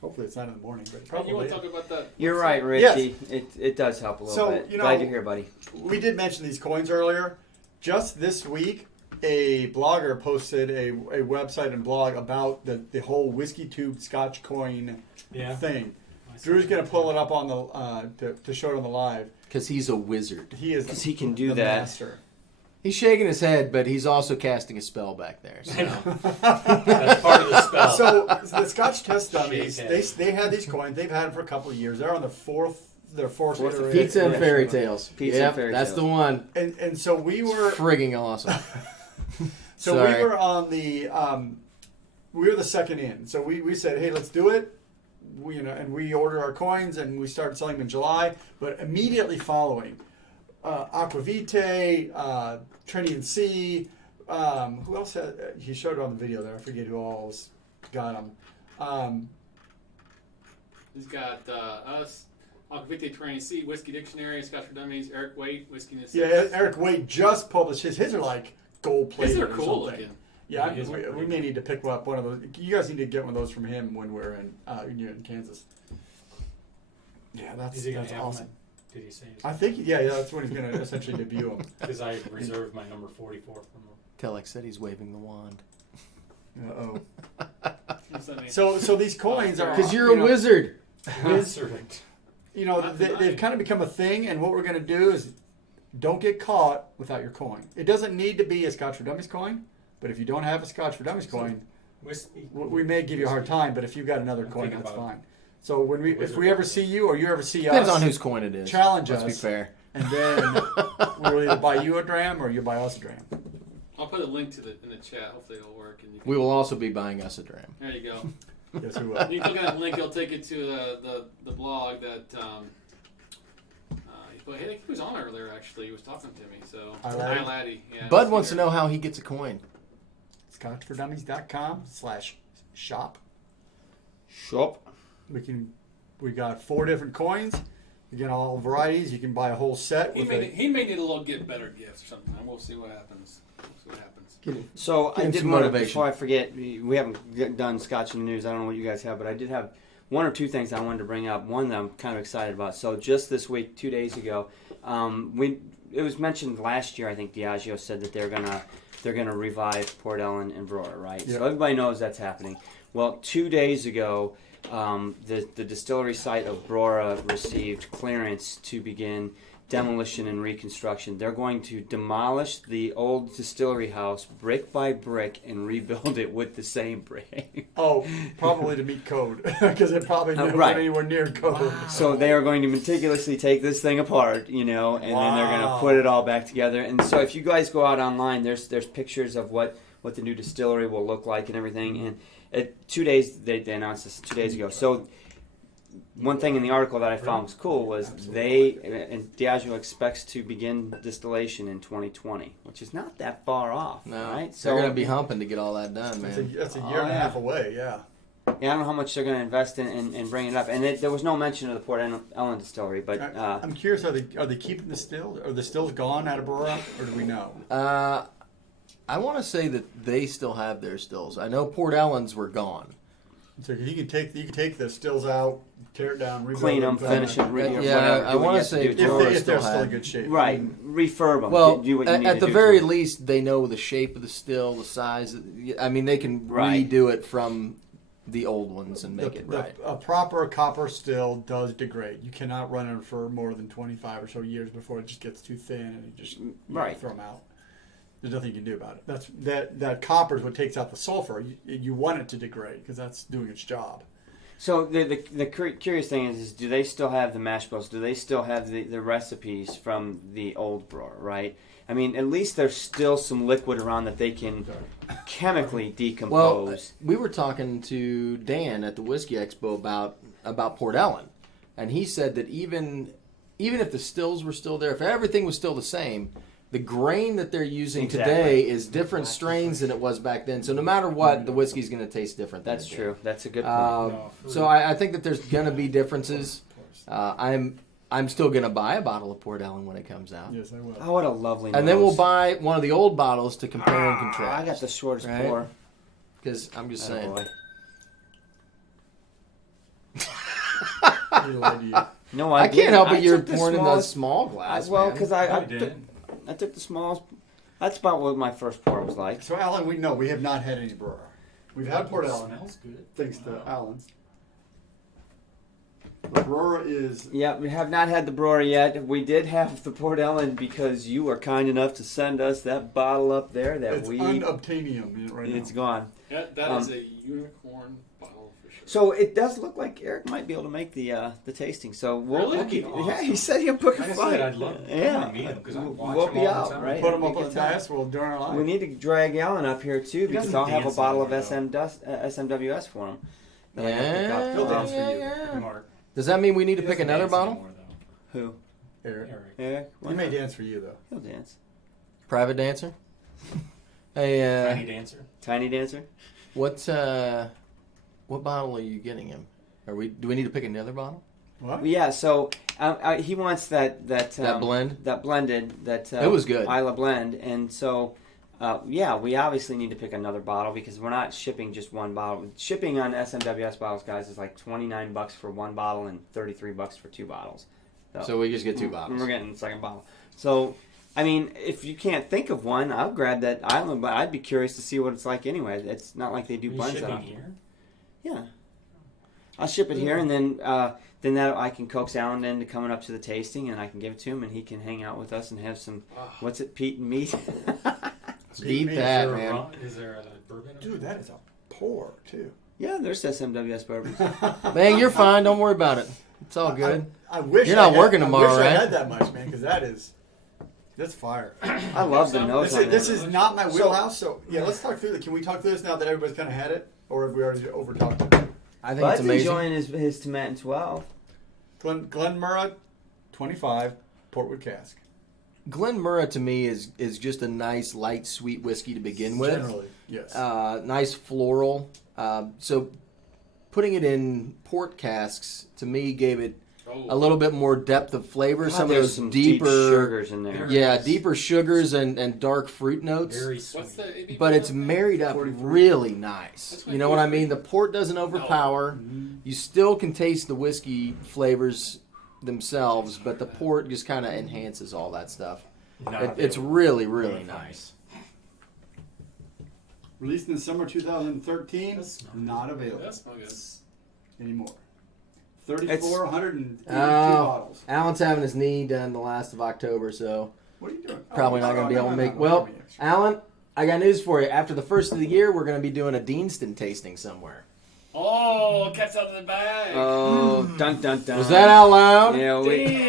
Hopefully it's not in the morning, but You probably. want to talk about that? You're right, Richie. It does help a little So, bit. you know- Glad you're here, buddy. We did mention these coins earlier. Just this week, a blogger posted a website and blog about the whole whiskytube Scotch coin Yeah. thing. I see. Drew's going to pull it up on the to show it on the live. Because he's a wizard. He is 'Cause he can do the that. master. He's shaking his head, but he's also casting a spell back there. So. That's part of the spell. So the Scotch test dummies, Shake they had these coins. They've had them for a couple of years. They're on their fourth iteration. Pizza and Yeah. fairy tales. Pizza Yep, and fairy that's tales. the one. And so we were Frigging awesome. So Sorry. we were on the we were the second in. So we said, hey, let's do it. And we ordered our coins and we started selling them in July. But immediately following, Aquavite, Trinity and C, who else had? He showed it on the video there. I forget who else got them. He's got us, Aquavite 20C, Whiskey Dictionary, Scotch for Dummies, Eric Waite, Whiskey and Yeah, Eric Waite just published his. His are like gold plated. These are or cool something. looking. Yeah, His are we pretty may need to pick up one of those. You guys need to get one of those from him when we're in Kansas. Yeah, Is he gonna that's have awesome. them? Did he say? I think yeah, that's when he's going to essentially debut them. Because I reserved my number 44 from him. Telex said he's waving the wand. Uh-oh. What's that mean? So these coins are Because you're a wizard. Servant. they've kind of become a thing, and what we're going to do is don't get caught without your coin. It doesn't need to be a Scotch for Dummies coin, but if you don't have a Scotch for Dummies coin, Whiskey. we may give you a hard time. But if you've got another I'm coin, thinking that's about fine. So if we ever see you or you ever see Depends us, on whose coin it is. challenge Let's us. be fair. and then we'll either buy you a dram or you buy us a dram. I'll put a link to in the chat. Hopefully it'll work. And you can, We will also be buying us a dram. there you go. Guess who will? You click on that link, it'll take you to the blog that. But he was on earlier. Actually, he was talking to me. So Hi, Laddie. Hi, Laddie. Yeah, Bud he's wants to here. know how he gets a coin. ScotchForDummies.com/shop. Shop. We got 4 different coins. You get all varieties. You can buy a whole set. He may need a little get better gifts or something. We'll see what happens. So Give I him did some want to, motivation. before I forget, we haven't done Scotch in the news. I don't know what you guys have, but I did have one or two things I wanted to bring up. One that I'm kind of excited about. So just this week, 2 days ago, it was mentioned last year. I think Diageo said that they're gonna revive Port Ellen and Brora, right? Yep. So everybody knows that's happening. Well, 2 days ago, the distillery site of Brora received clearance to begin demolition and reconstruction. They're going to demolish the old distillery house brick by brick and rebuild it with the same brick. Oh, probably to meet code, because it probably never right. went anywhere near code. So they are going to meticulously take this thing apart, and then they're going to put it all back together. And so if you guys go out online, there's pictures of what the new distillery will look like and everything. And 2 days, they announced this 2 days ago. So one thing in the article that I found was cool was Diageo expects to begin distillation in 2020, which is not that far off, No, right? they're going to be humping to get all that done, man. That's a year and a half away, yeah. Yeah, I don't know how much they're going to invest in bringing it up. And there was no mention of the Port Ellen distillery, but I'm curious, are they keeping the stills? Are the stills gone out of Brora, or do we know? I want to say that they still have their stills. I know Port Ellens were gone. So you can take the stills out, tear it down, rebuild clean it, them, put finish them it, in. I want to say If Brora they're still still in had. good shape. right, refurb them. Well, do what you need at to the do very to 'em. least, they know the shape of the still, the size. I mean, they can Right. redo it from the old ones and make it right. A proper copper still does degrade. You cannot run it for more than 25 or so years before it just gets too thin and you just Right. throw them out. There's nothing you can do about it. That copper is what takes out the sulfur. You want it to degrade because that's doing its job. So the curious thing is do they still have the mash bills? Do they still have the recipes from the old brewer, right? I mean, at least there's still some liquid around that they can chemically decompose. Well, we were talking to Dan at the Whisky Expo about Port Ellen, and he said that even if the stills were still there, if everything was still the same, the grain that they're using today is different strains than it was back then. So no matter what, the whiskey's going to taste different. Than That's it did. true. That's a good point. So I think that there's going to be differences. I'm still going to buy a bottle of Port Ellen when it comes out. Yes, I will. Oh, what a lovely And then we'll nose. buy one of the old bottles to compare and contrast. I got the shortest Right? pour. Because I'm just saying. Boy. Little idiot. No, I can't help I it. You're took the pouring in the smallest- small glass. Well, man. because I took the smallest. That's about what my first pour was like. So, Alan, we have not had any Brora. We've had Port Ellen, Smells good. thanks to Alan. The Brora is Yeah, we have not had the brewer yet. We did have the Port Ellen because you were kind enough to send us that bottle up there that it's unobtainium right it's now. gone. That is a unicorn bottle for sure. So it does look like Eric might be able to make the tasting. So we'll Really? keep. Awesome. Yeah, he said he'll book a Like I flight. said, I'd love to meet him because I watch We'll him be all out, the time. right? Put them up Good on the time. dice. We'll during our live. We need to drag Alan up here too because doesn't I'll have a dance bottle of anymore, SMWS for him. that I can Yeah, pick up. He'll dance for you. yeah. Mark. Does that mean we need to He pick doesn't another dance bottle? anymore, though. Who? Eric. Eric. Eric? Why He may not? dance for you though. He'll dance. Private dancer? Hey, Tiny dancer. Tiny dancer? what bottle are you getting him? Do we need to pick another bottle? What? Yeah, so he wants that That blend? that blended that It was good. Isla blend, and so yeah, we obviously need to pick another bottle because we're not shipping just one bottle. Shipping on SMWS bottles, guys, is like $29 for one bottle and $33 for two bottles. So we just get two bottles. We're getting the second bottle. So, I mean, if you can't think of one, I'll grab that Island, but I'd be curious to see what it's like anyway. It's not like they do Are you blends that shipping often. here? Yeah. I'll ship it here, and then that I can coax Alan into coming up to the tasting, and I can give it to him, and he can hang out with us and have some, what's it, Pete and meat? Beat Is that, there a man. rum- Is there a bourbon? Dude, that is a pour too. Yeah, there's SMWS bourbon. Man, you're fine. Don't worry about it. It's all good. I wish You're I not had- working tomorrow, I wish right? I had that much, man, because that's fire. I love the nose on This it. is not my wheelhouse, so yeah, let's talk through it. Can we talk through this now that everybody's kind of had it, or have we already over talked it? I think Bud's it's amazing. enjoying his Tomatin 12. Glenmurra, 25, Portwood cask. Glenmurra to me is just a nice light sweet whiskey to begin with. Generally, yes. Nice floral. So putting it in port casks to me gave it a little bit more depth of flavor. Some of There's those some deeper deep sugars in there. Yeah, deeper sugars and dark fruit notes. Very sweet. What's the ABV? But it's married up 43. really nice. That's my You know what I 43. mean? The port doesn't overpower. You still can taste the whiskey flavors themselves, but the port just kind of enhances all that stuff. It's really, really nice. Released in the summer 2013, That smells not available. That smells good. anymore. 3,482 Oh. bottles. Alan's having his knee done the last of October, so What are you doing? probably not going to be able to make. Well, Alan, I got news for you. After the first of the year, we're going to be doing a Deanston tasting somewhere. Oh, cat's out of the bag. Oh, dun dun dun. Was that out loud? Yeah, Damn,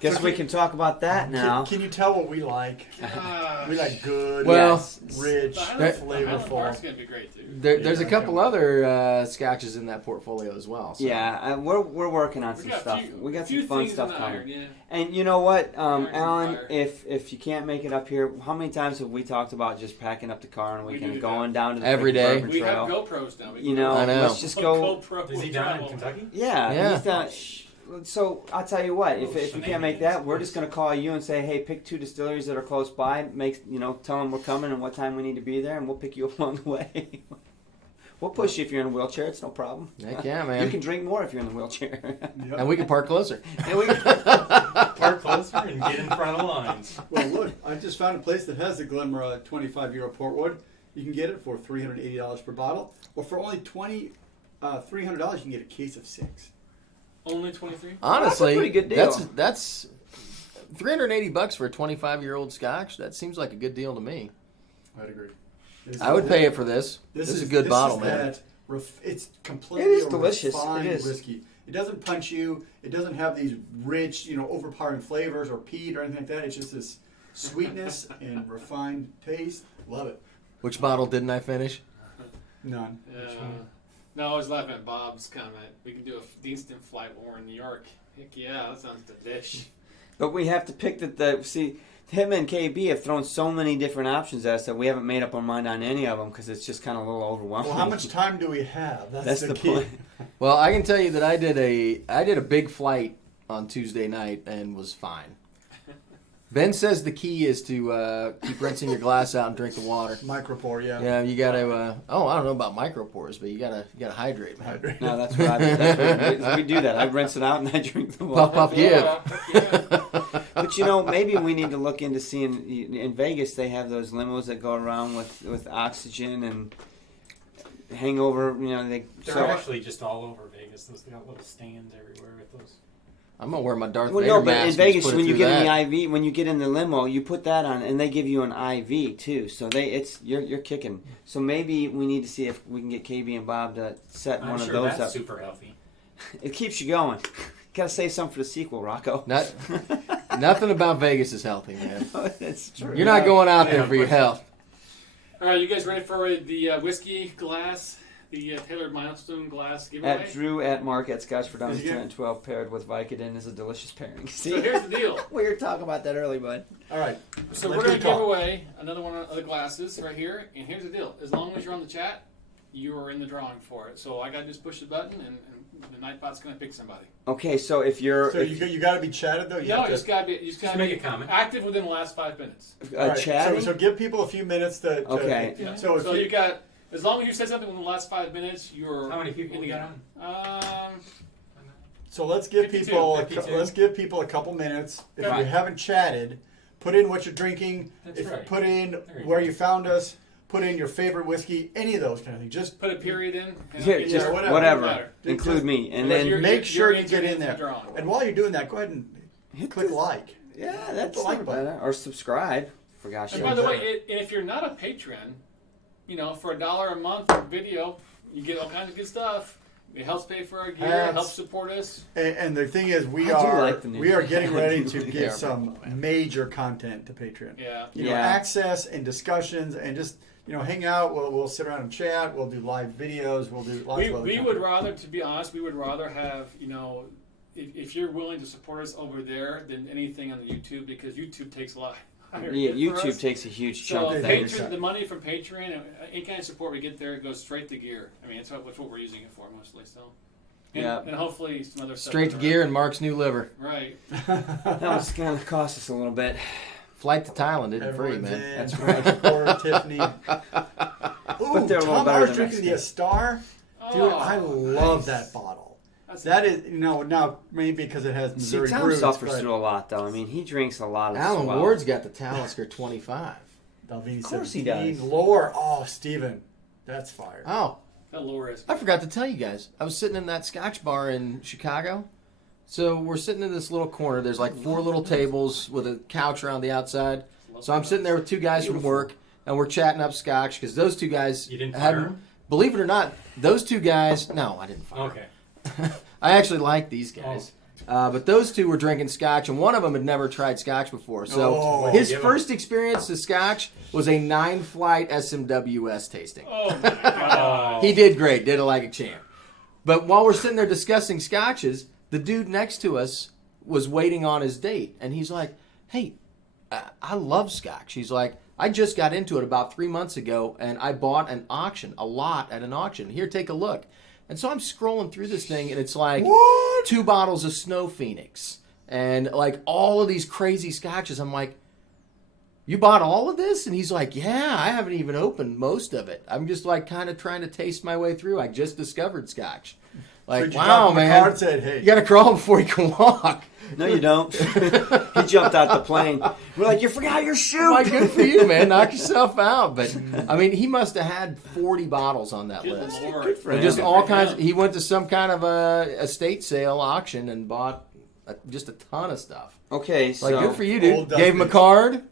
guess we can talk about that now. Can you tell what we like? Gosh. We like good, Well, Yes. rich, The Highland flavorful. Park's gonna be great too. there's a Yeah, couple okay. other scotches in that portfolio as well. So. Yeah, we're working on We some got stuff. We got some fun things stuff in the coming. iron, yeah. And you know what, Irons on Alan, fire. if you can't make it up here, how many times have we talked about just packing up the car and We weekend do and going down to the Every freaking day. Bourbon We have Trail? GoPros now. We You can know, I know. let's just go. GoPro Is he down in travel. Kentucky? Yeah, Yeah. he's down. So I'll tell you what, if you can't make that, we're Shenanigans. just gonna call you and say, hey, pick 2 distilleries that are close by. Tell them we're coming and what time we need to be there, and we'll pick you up along the way. We'll push you if you're in a wheelchair. It's no problem. Heck yeah, You man. can drink more if you're in the wheelchair. Yep. And we can park closer. And we can- Park closer and get in front of the lines. Well, look, I just found a place that has the Glenmora 25-year Portwood. You can get it for $380 per bottle, or for only $300 you can get a case of 6. Only 23. Honestly, pretty good deal. That's $380 for a 25-year-old Scotch. That seems like a good deal to me. I'd agree. I would pay it for this. This is a good bottle, man. It's completely It is delicious. It refined is. whiskey. It doesn't punch you. It doesn't have these rich, overpowering flavors or peat or anything like that. It's just this sweetness and refined taste. Love it. Which bottle didn't I finish? None. No, I was laughing at Bob's comment. We can do a Deanston flight war in New York. Heck yeah, that sounds delish. But we have to pick see, him and KB have thrown so many different options at us that we haven't made up our mind on any of them because it's just kind of a little overwhelming. Well, how much time do we have? That's the key. point. Well, I can tell you that I did a big flight on Tuesday night and was fine. Ben says the key is to keep rinsing your glass out and drink the water. Micropore, yeah. Yeah, you got to. I don't know about micropores, but you gotta hydrate, man. Hydrate. No, that's what we do that. I rinse it out and I drink the water. Puff, puff, give. Yeah. But maybe we need to look into seeing in Vegas. They have those limos that go around with oxygen and hangover. They're actually just all over Vegas. They got little stands everywhere with those. I'm gonna wear my Darth Well, Vader no, but mask. in and Vegas, just put it when you through get that. in the IV, when you get in the limo, you put that on, and they give you an IV too. So you're kicking. So maybe we need to see if we can get KB and Bob to set I'm one sure of those that's up. super healthy. It keeps you going. Got to save some for the sequel, Rocco. Nothing about Vegas is healthy, man. That's true. You're not going out there Yeah, for your of course. health. All right, you guys ready for the whiskey glass, the tailored milestone glass giveaway? At Drew, at Mark, at Scotch for Dummies Is he 10 and 12 paired with Vicodin is a delicious pairing. See? So here's the deal. We were talking about that early, bud. All right. So Let's we're going do to give talk. away another one of the glasses right here. And here's the deal. As long as you're on the chat, you are in the drawing for it. So I got to just push the button, and the Nightbot's going to pick somebody. Okay, so if you're So you got to be chatted though. You No, have you to- just got to be make a comment. active within the last 5 minutes. All right, chatting, So give people a few minutes to. Okay. Yeah. So So, if you got, as long as you said something within the last 5 minutes, you're. How many people in the we got on? So let's give 52, people a couple minutes. If Right. you haven't chatted, put in what you're drinking. That's right. Put in you where go. you found us. Put in your favorite whiskey. Any of those kind of things. Just Put a period in. And yeah, it'll get just you- whatever. whatever. Matter. Include me, and But then you're- make sure you entered get in into the there. drawing. And while you're doing that, go ahead and hit click the- like. Yeah, that's the like not button. bad. Or subscribe. For gosh And sakes. by the way, if you're not a patron, for $1 a month for video, you get all kinds of good stuff. It helps pay for our gear. Hats. It helps support us. And the thing is, I we do are like the new- we are getting ready to They give are some major content to Patreon. Yeah. You know, Yeah. access and discussions and just hang out. We'll sit around and chat. We'll do live videos. We'll do lots of other We content. would rather, to be honest, we would rather have, if you're willing to support us over there than anything on the YouTube, because YouTube takes a lot higher Yeah, hit for YouTube us. takes a huge So chunk of things. Patreon, the money from Patreon, and any kind of support we get there, it goes straight to gear. I mean, that's what we're using it for mostly. So, and, Yeah. and hopefully some other stuff. Straight to gear and Mark's new liver. Right. That was going to cost us a little bit. Flight to Thailand isn't free, Everyone's man. in. That's right. Poor Tiffany. Ooh, they're a little Tom better R's than drinking Mexican. the Star. Dude, Oh, I love nice. that bottle. That's That is now maybe because it has See, Missouri Tom brews, suffers but through a lot, though. I mean, he drinks a lot of Alan swell. Ward's got the Talisker 25. Dalvini Of course he 17, does. Lore. Oh, Steven, that's fire. Oh, Tell Laura. I forgot to tell you guys. I was sitting in that Scotch bar in Chicago. So we're sitting in this little corner. There's like 4 little tables with a couch around the outside. So I'm sitting there with 2 guys from work, and we're chatting up Scotch because those 2 guys. You didn't fire them? Believe it or not, those 2 guys. No, I didn't fire. Okay. I actually like these guys. But those 2 were drinking Scotch, and one of them had never tried Scotch before. So his first experience to Scotch was a 9-flight SMWS tasting. Oh my god. He did great, did it like a champ. But while we're sitting there discussing Scotches, the dude next to us was waiting on his date, and he's like, hey, I love Scotch. He's like, I just got into it about 3 months ago, and I bought a lot at an auction. Here, take a look. And so I'm scrolling through this thing, and it's like 2 bottles of Snow Phoenix and like all of these crazy Scotches. I'm like, you bought all of this? And he's like, yeah, I haven't even opened most of it. I'm just like kind of trying to taste my way through. I just discovered Scotch. Like, So wow, man. Card said, hey. You got to crawl before you can walk. No, you don't. He jumped out the plane. We're like, you forgot your shoe. Like, good for you, man. Knock yourself out. But, I mean, he must have had 40 bottles on that Good list. Lord. for And him. just Good all for kinds. him. He went to some kind of a estate sale auction and bought just a ton of stuff. Okay, so Like, good for you, dude. Old Gave him a Dusty. card.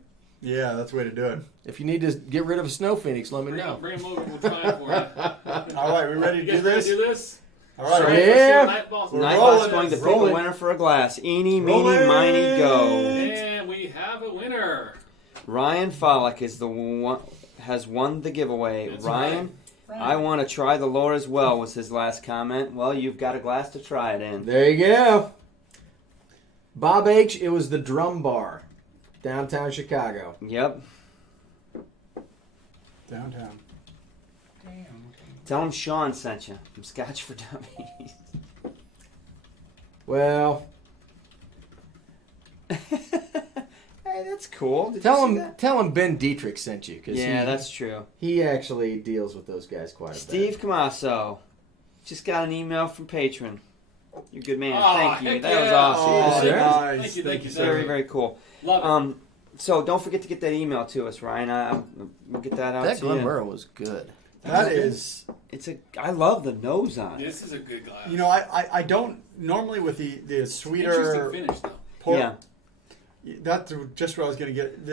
Yeah, that's the way to do it. If you need to get rid of a Snow Phoenix, let me Bring know. him over. We'll try it for you. All right, we ready to You do guys ready this? to do this? All right. Sorry, Yeah. let's see what Nightball's We're doing. Nightbot's rolling going it. to pick Rolling. a winner for a glass. Eeny, meeny, Rolling. miny, go. And we have a winner. Ryan Follick is the one has won the giveaway. That's Ryan, right. I want to try the lore as well. Was his last comment. Well, you've got a glass to try it in. There you go. Bob H., it was the Drum Bar, downtown Chicago. Yep. Downtown. Damn. Tell him Sean sent you from Scotch for Dummies. Well, Hey, that's cool. Did you tell see him that? tell him Ben Dietrich sent you because Yeah, that's true. he actually deals with those guys quite a bit. Steve Camasso just got an email from patron. You're a good man. Oh, Thank you. heck That was yeah. awesome. Oh, Yes, sir. nice. Thank you, Thank you, sir. Very, sir. very cool. Love it. So don't forget to get that email to us, Ryan. We'll get that out That to you. Glenmurrow was good. That is, I love the nose on it. This is a good glass. you know, I don't normally with the Interesting sweeter finish though. port. Yeah. That's just what I was going to get.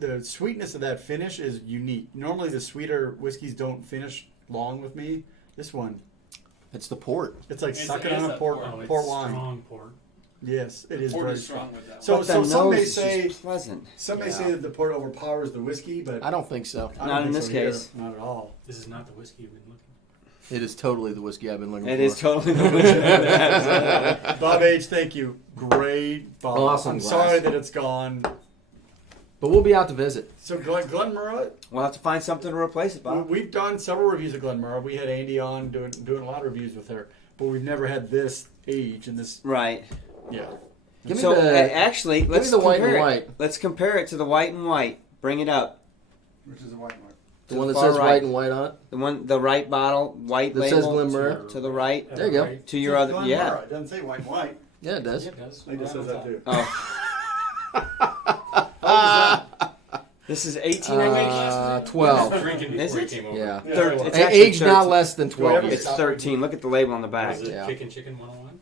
The sweetness of that finish is unique. Normally, the sweeter whiskeys don't finish long with me. This one, It's the port. it's like It's- sucking it is on a that port port. Oh, it's port wine. strong port. Yes, it is Port very is strong. strong with that. So, But the so some may nose is say just pleasant. some may Yeah. say that the port overpowers the whiskey, but I don't think so. I don't Not in think this so here. case. Not at all. This is not the whiskey you've been looking It is totally the whiskey I've been looking It for. is totally the Bob H, thank you. Great, Bob. Awesome I'm glass. sorry that it's gone. But we'll be out to visit. So Glenmurrow, We'll have to find something to replace it, Bob. we've done several reviews of Glenmurrow. We had Andy on doing a lot of reviews with her, but we've never had this age and this. Right. Yeah. Give me So the actually, give let's me the white compare and it. white. Let's compare it to the white and white. Bring it up. Which is a white mark. The To one the that far says right. white and white on it. The right bottle, white That label. says Glenmurrow. To the right. at. There you go. Right? To your other. Glenmurrow. Yeah. It doesn't say white and white. Yeah, it does. It does. It just says that too. Oh. This is 1898. 12. Drinking Is before it? he came over. Yeah. Yeah, Thir- well, it's A- actually Age not 13. less than 12 Whatever. years. It's 13. Look at the label on the back. Was it Yeah. Chicken 101?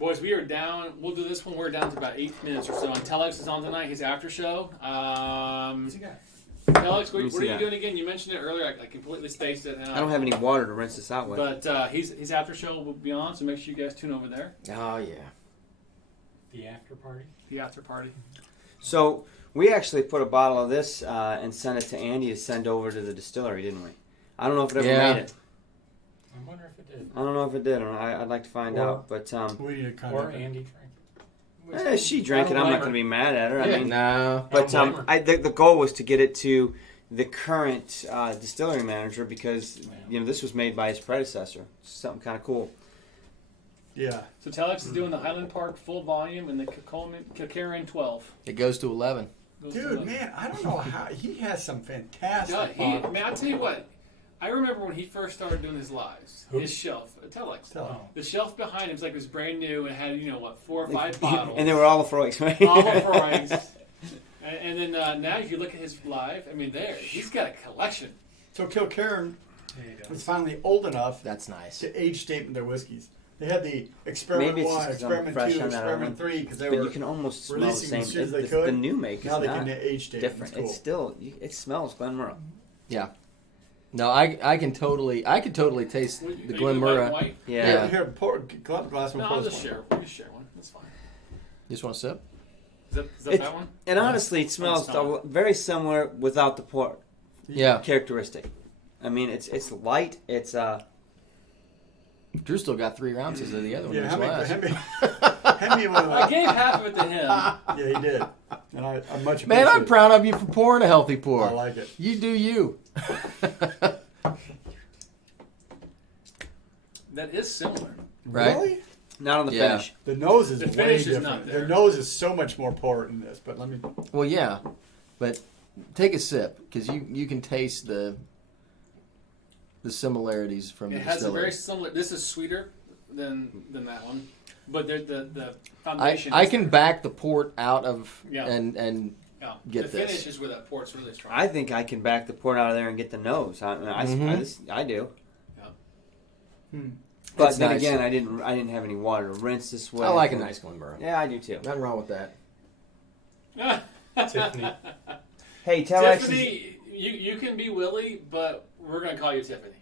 Boys, we are down. We'll do this one. We're down to about 8 minutes or so. And Telex is on tonight. His after show. What's he got? Telex, Let me what see are you that. doing again? You mentioned it earlier. I completely spaced it. I don't have any water to rinse this out with. But his after show will be on, so make sure you guys tune over there. Oh, yeah. The after party? The after party. So we actually put a bottle of this and sent it to Andy to send over to the distillery, didn't we? I don't know if it ever Yeah. made it. I wonder if it did. I don't know if it did. I'd like to find Or- out. But We need to kind Or of. Andy drank it. she drank it. I'm not going to be mad at her. I mean, No. but I don't blame her. the goal was to get it to the current distillery manager because this was made by his predecessor. Something kind of cool. Yeah. So Telex is doing the Highland Park full volume and the Kilkerran 12. It goes to 11. Goes to Dude, 11. man, I don't know how he has some fantastic. Yeah, bottles. man, I'll tell you what. I remember when he first started doing his lives. Who? His shelf, Telex. Telex. The shelf behind him was like it was brand new and had 4 or 5 bottles. And they were all the Freud's, right? all the Freud's. And then now if you look at his live, I mean, he's got a collection. So Kilkerran, There you go. was finally old enough That's nice. to age statement their whiskeys. They had the experiment Maybe it's 1, just 'cause I'm experiment fresh 2, on that experiment one. 3 because they But were you can almost smell the releasing same. as soon as The, they could. the new make is now they not can age statement. different. It's cool. It's still it smells Glenmurray. Yeah. No, I can totally taste Are you the doing white and Glenmurray. white? Yeah. Here, pour glass one. No, pour I'll this just one. share. We can share one. That's fine. You just want a sip? Is that It's- that one? And honestly, it smells not. very similar without the port Yeah. characteristic. I mean, it's light. It's Drew still got 3 ounces of the other one. Yeah, in his hand glass. me one of I those. gave half of it to him. Yeah, he did. And I'm much Man, I'm appreciative. proud of you for pouring a healthy pour. I like it. You do you. That is similar. Right? Really? not on the Yeah. finish. The nose is The way finish is different. not there. The nose is so much more port in this. But let me. Well, yeah, but take a sip because you can taste the similarities from It the has a distillery. very similar. This is sweeter than that one, but the I foundation. I is can there. back the port out of Yeah. and Yeah. get the this. finish is where that port's really strong. I think I can back the port out of there and get the nose. I do. Hmm. But It's then nice. again, I didn't have any water to rinse this with. I like a nice Glenmurray. Yeah, I do too. Nothing wrong with that. Tiffany. Hey, tell X. Tiffany, you can be Willie, but we're gonna call you Tiffany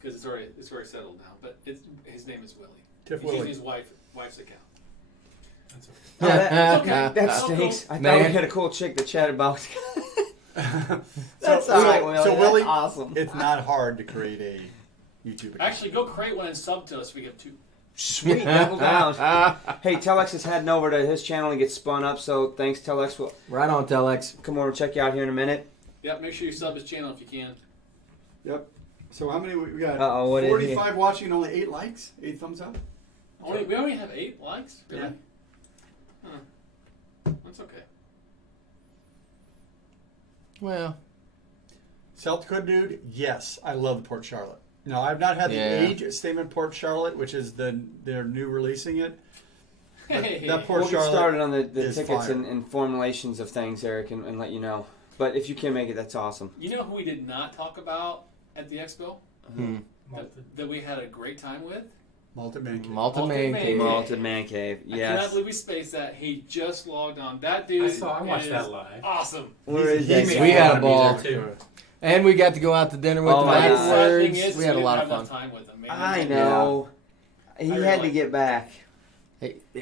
because it's already settled now. But his name is Willie. Tiff He's using Willie. his wife's account. That's okay. Oh, that, Okay. that stinks. I thought Man. we had a cool chick that chatted about. That's So- all right, so- Willie. so That's Willie- awesome. It's not hard to create a YouTube account. Actually, go create one and sub to us. We get 2. Sweet, double down. Hey, Telex is heading over to his channel and get spun up. So thanks, Telex. We'll Right on, Telex. come over and check you out here in a minute. Yep. Make sure you sub his channel if you can. Yep. So how many we got? Uh-oh, what is he? 45 watching and only 8 likes, 8 thumbs up. We only have 8 likes. Really? Yeah. Huh. That's okay. Well, South Dakota dude, yes, I love the Port Charlotte. Now I've not had Yeah. the age statement Port Charlotte, which is their new releasing it. Hey, that Port We'll get Charlotte started on the is tickets fire. and formulations of things, Eric, and let you know. But if you can make it, that's awesome. You know who we did not talk about at the expo that we had a great time with? Malted Man Cave. Malted Man Man Cave. Cave. Malted Man Cave, I cannot yes. believe we spaced that. He just logged on. That dude I watched is that live. awesome. Where is He that? made We had a I'd be ball. there, too. And we got to go out to dinner with Oh them my God. Sad thing afterwards. is, We had a didn't lot have of enough fun. time with him. Man. I know. He I had to really- get back.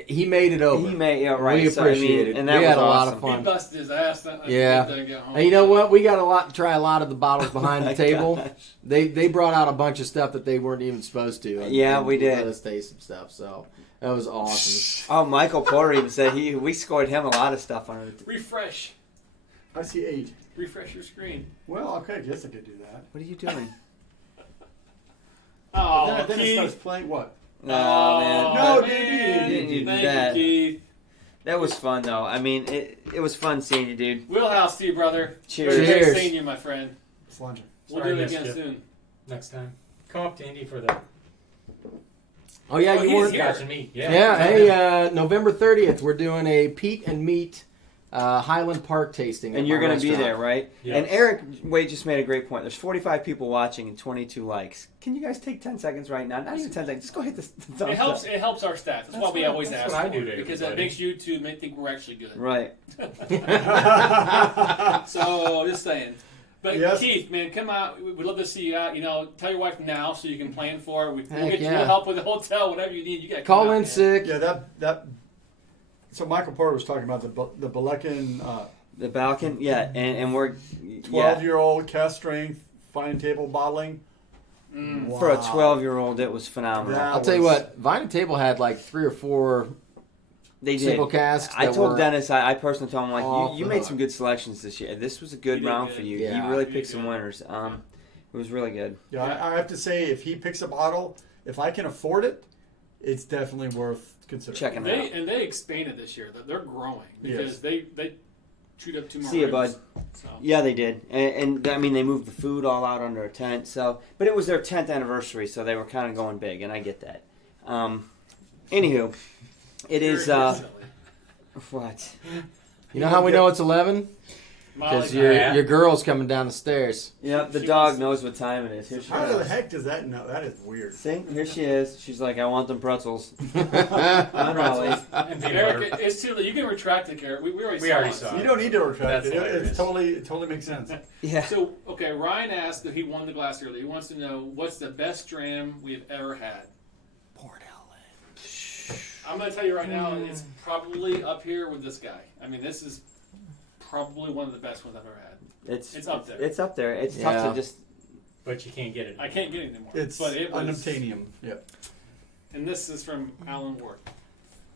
He made it over. He made right. We so, I mean, appreciate it. and that we was had a lot awesome. of He fun. busted his ass. Yeah. And you know what? We got to try a lot of the bottles behind the table. Gosh. They brought out a bunch of stuff that they weren't even supposed to. And, Yeah, and we did. Let us taste some stuff. So that was awesome. Oh, Michael Porter even said we scored him a lot of stuff on it. Refresh. I see 8. Refresh your screen. Well, okay, I guess I could do that. What are you doing? Oh, then it Keith. starts playing what? No, man. No, man. dude, you didn't do Thank that. you, Keith. That was fun, though. I mean, it was fun seeing you, dude. Wheelhouse to you, brother. Cheers. Very Cheers. good seeing you, my friend. Slanger. We'll Sorry, do it missed again you. soon. Next time. Come up to Indy for the Oh yeah, Oh, you he's weren't. here. Scotch and meat. Yeah. Yeah. Hey, November 30th, we're doing a Pete and Meat Highland Park tasting. And at you're my going to be restaurant. there, right? Yes. And Eric Wade just made a great point. There's 45 people watching and 22 likes. Can you guys take 10 seconds right now? Not even 10 seconds. Just go hit the thumbs It helps. up. It helps our stats. That's why we always that's ask what I for do it, to because that everybody. makes YouTube think we're actually good. Right. So just saying. But Yes. Keith, man, come out. We'd love to see you out. You know, tell your wife now so you can plan for it. We'll Heck get you yeah. help with the hotel, whatever you need. You got to Call out, in man. sick. Yeah, that. So Michael Porter was talking about the Balekin The Balkan, yeah. And we're, 12-year-old cast strength fine table bottling. Mm. for a Wow. 12-year-old, it was phenomenal. That I'll tell you was- what, Vine and Table had like 3 or 4 They did. single casks. I that told were- Dennis, I personally told him, like, Off you the made hook. some good selections this year. This was a good You did round good. for you. Yeah. You really You picked did some good. winners. It was really good. Yeah, I have to say, if he picks a bottle, if I can afford it, it's definitely worth considering. Checking it out. They expanded this year. They're growing because Yes. they chewed up 2 more. See ya, rooms. bud. So. Yeah, they did, and I mean they moved the food all out under a tent. So, but it was their 10th anniversary, so they were kind of going big, and I get that. Anywho, it is Very silly. what? You know how we know it's 11? Because that. your girl's coming down the stairs. Yep, the She dog wants- knows what time it is. Here she How the is. heck does that know? That is weird. See, here she is. She's like, I want them pretzels. On Raleigh. And peanut butter. Eric, it's too late. You can retract it, Eric. We already We saw already it. saw You don't need to retract That's it. hilarious. It totally makes sense. Yeah. So, okay, Ryan asked that he won the glass earlier. He wants to know what's the best dram we've ever had. Port Ellen. I'm going to tell you right now, it's probably up here with this guy. I mean, this is probably one of the best ones I've ever had. It's up there. It's up there. It's Yeah. tough to just. But you can't get it. I can't get it anymore. It's but it was, unobtainium. Yep. And this is from Alan Ward.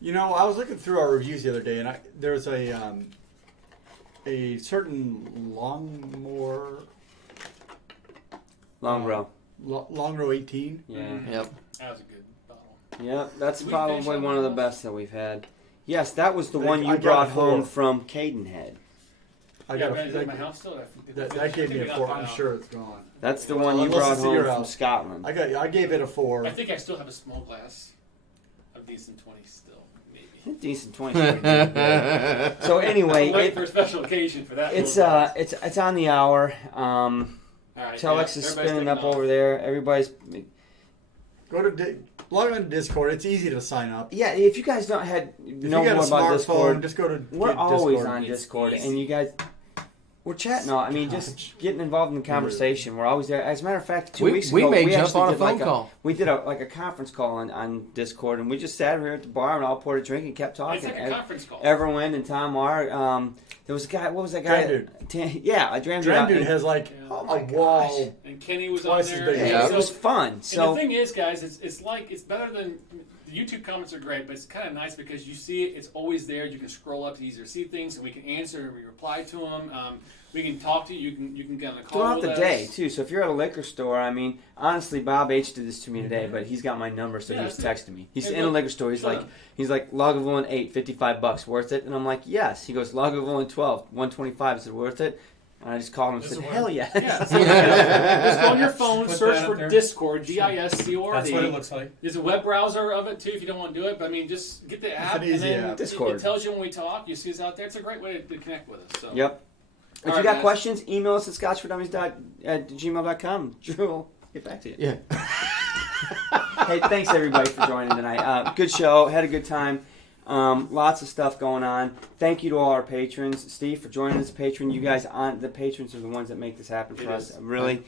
You know, I was looking through our reviews the other day, and there's a certain Longmore Longrow. Longrow 18. Yeah. Yep. That was a good bottle. Yep, that's Did we probably finish one of the on best that we've had. Yes, that was the I- one I you got brought a 4. home from Cadenhead. I Yeah, got but is it in my a, house still? that gave me a 4. I'm sure it's gone. That's the one you Unless brought it's at home your from house. Scotland. I gave it a 4. I think I still have a small glass of decent 20 still, maybe. Decent 20. So anyway, I'm waiting for a special occasion for that. it's little glass. it's on the hour. All right, Telex is everybody's spinning taking up off. over there. Everybody's Go to log on to Discord. It's easy to sign up. yeah. If you guys don't If know you got more a about smartphone, Discord, just go to we're get always Discord. on It's Discord, easy. and you guys. We're chatting all. I mean, just getting involved in the conversation. We're always there. As a matter of fact, 2 weeks We ago, may we jump actually on a did phone like call. We did a conference call on Discord, and we just sat here at the bar and all poured a drink and kept talking. It's like a conference call. Everwin and Tom R. There was a guy. What was that guy? Yeah, a Dram Dram Dude has like Yeah. a my wall. And Kenny was Twice on as there. big. and Yeah. It so- was fun. And So the thing is, guys, it's better than the YouTube comments are great, but it's kind of nice because you see it. It's always there. You can scroll up to easier see things, and we can answer and we reply to them. We can talk to you. You can get on a call throughout with the us. day too. So if you're at a liquor store, I mean, honestly, Bob H did this to me today, but he's got my number, so Yeah, he was that's texting me. He's Hey, in a look, liquor store. He's shut like, up. Lagavulin 8, $55 worth it, and I'm like, yes. He goes, Lagavulin 12, 125. Is it worth it? And I just called him and This said, is hell worth yes. Yeah, so just go on your phone, Put search that up for there. Discord, DISCORD. That's what it looks like. There's a web browser of it too if you don't want to do it. But I mean, just get the app an easy and then app. Discord. It tells you when we talk. You see us out there. It's a great way to connect with us. So. Yep. If All you right, got guys. questions, email us at scotchfordummies@gmail.com. Drew will get back to you. Yeah. Hey, thanks everybody for joining tonight. Good show. Had a good time. Lots of stuff going on. Thank you to all our patrons. Steve, for joining us as a patron. You guys, the patrons are the ones that make this happen for It us. is. Really,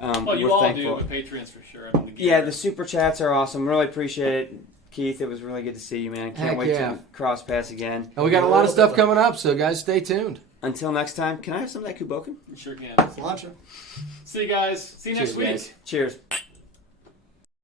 Well, you we're all thankful. do, but Patreons for sure. I mean, Yeah, the super chats are awesome. Really appreciate it. Keith, it was really good to see you, man. Can't Heck wait yeah. to cross paths again. And we got a lot of stuff coming up, so guys, stay tuned. Until next time, can I have some of that Kuboken? You sure can. Launch it. See you guys. See you next Cheers, week. guys. Cheers.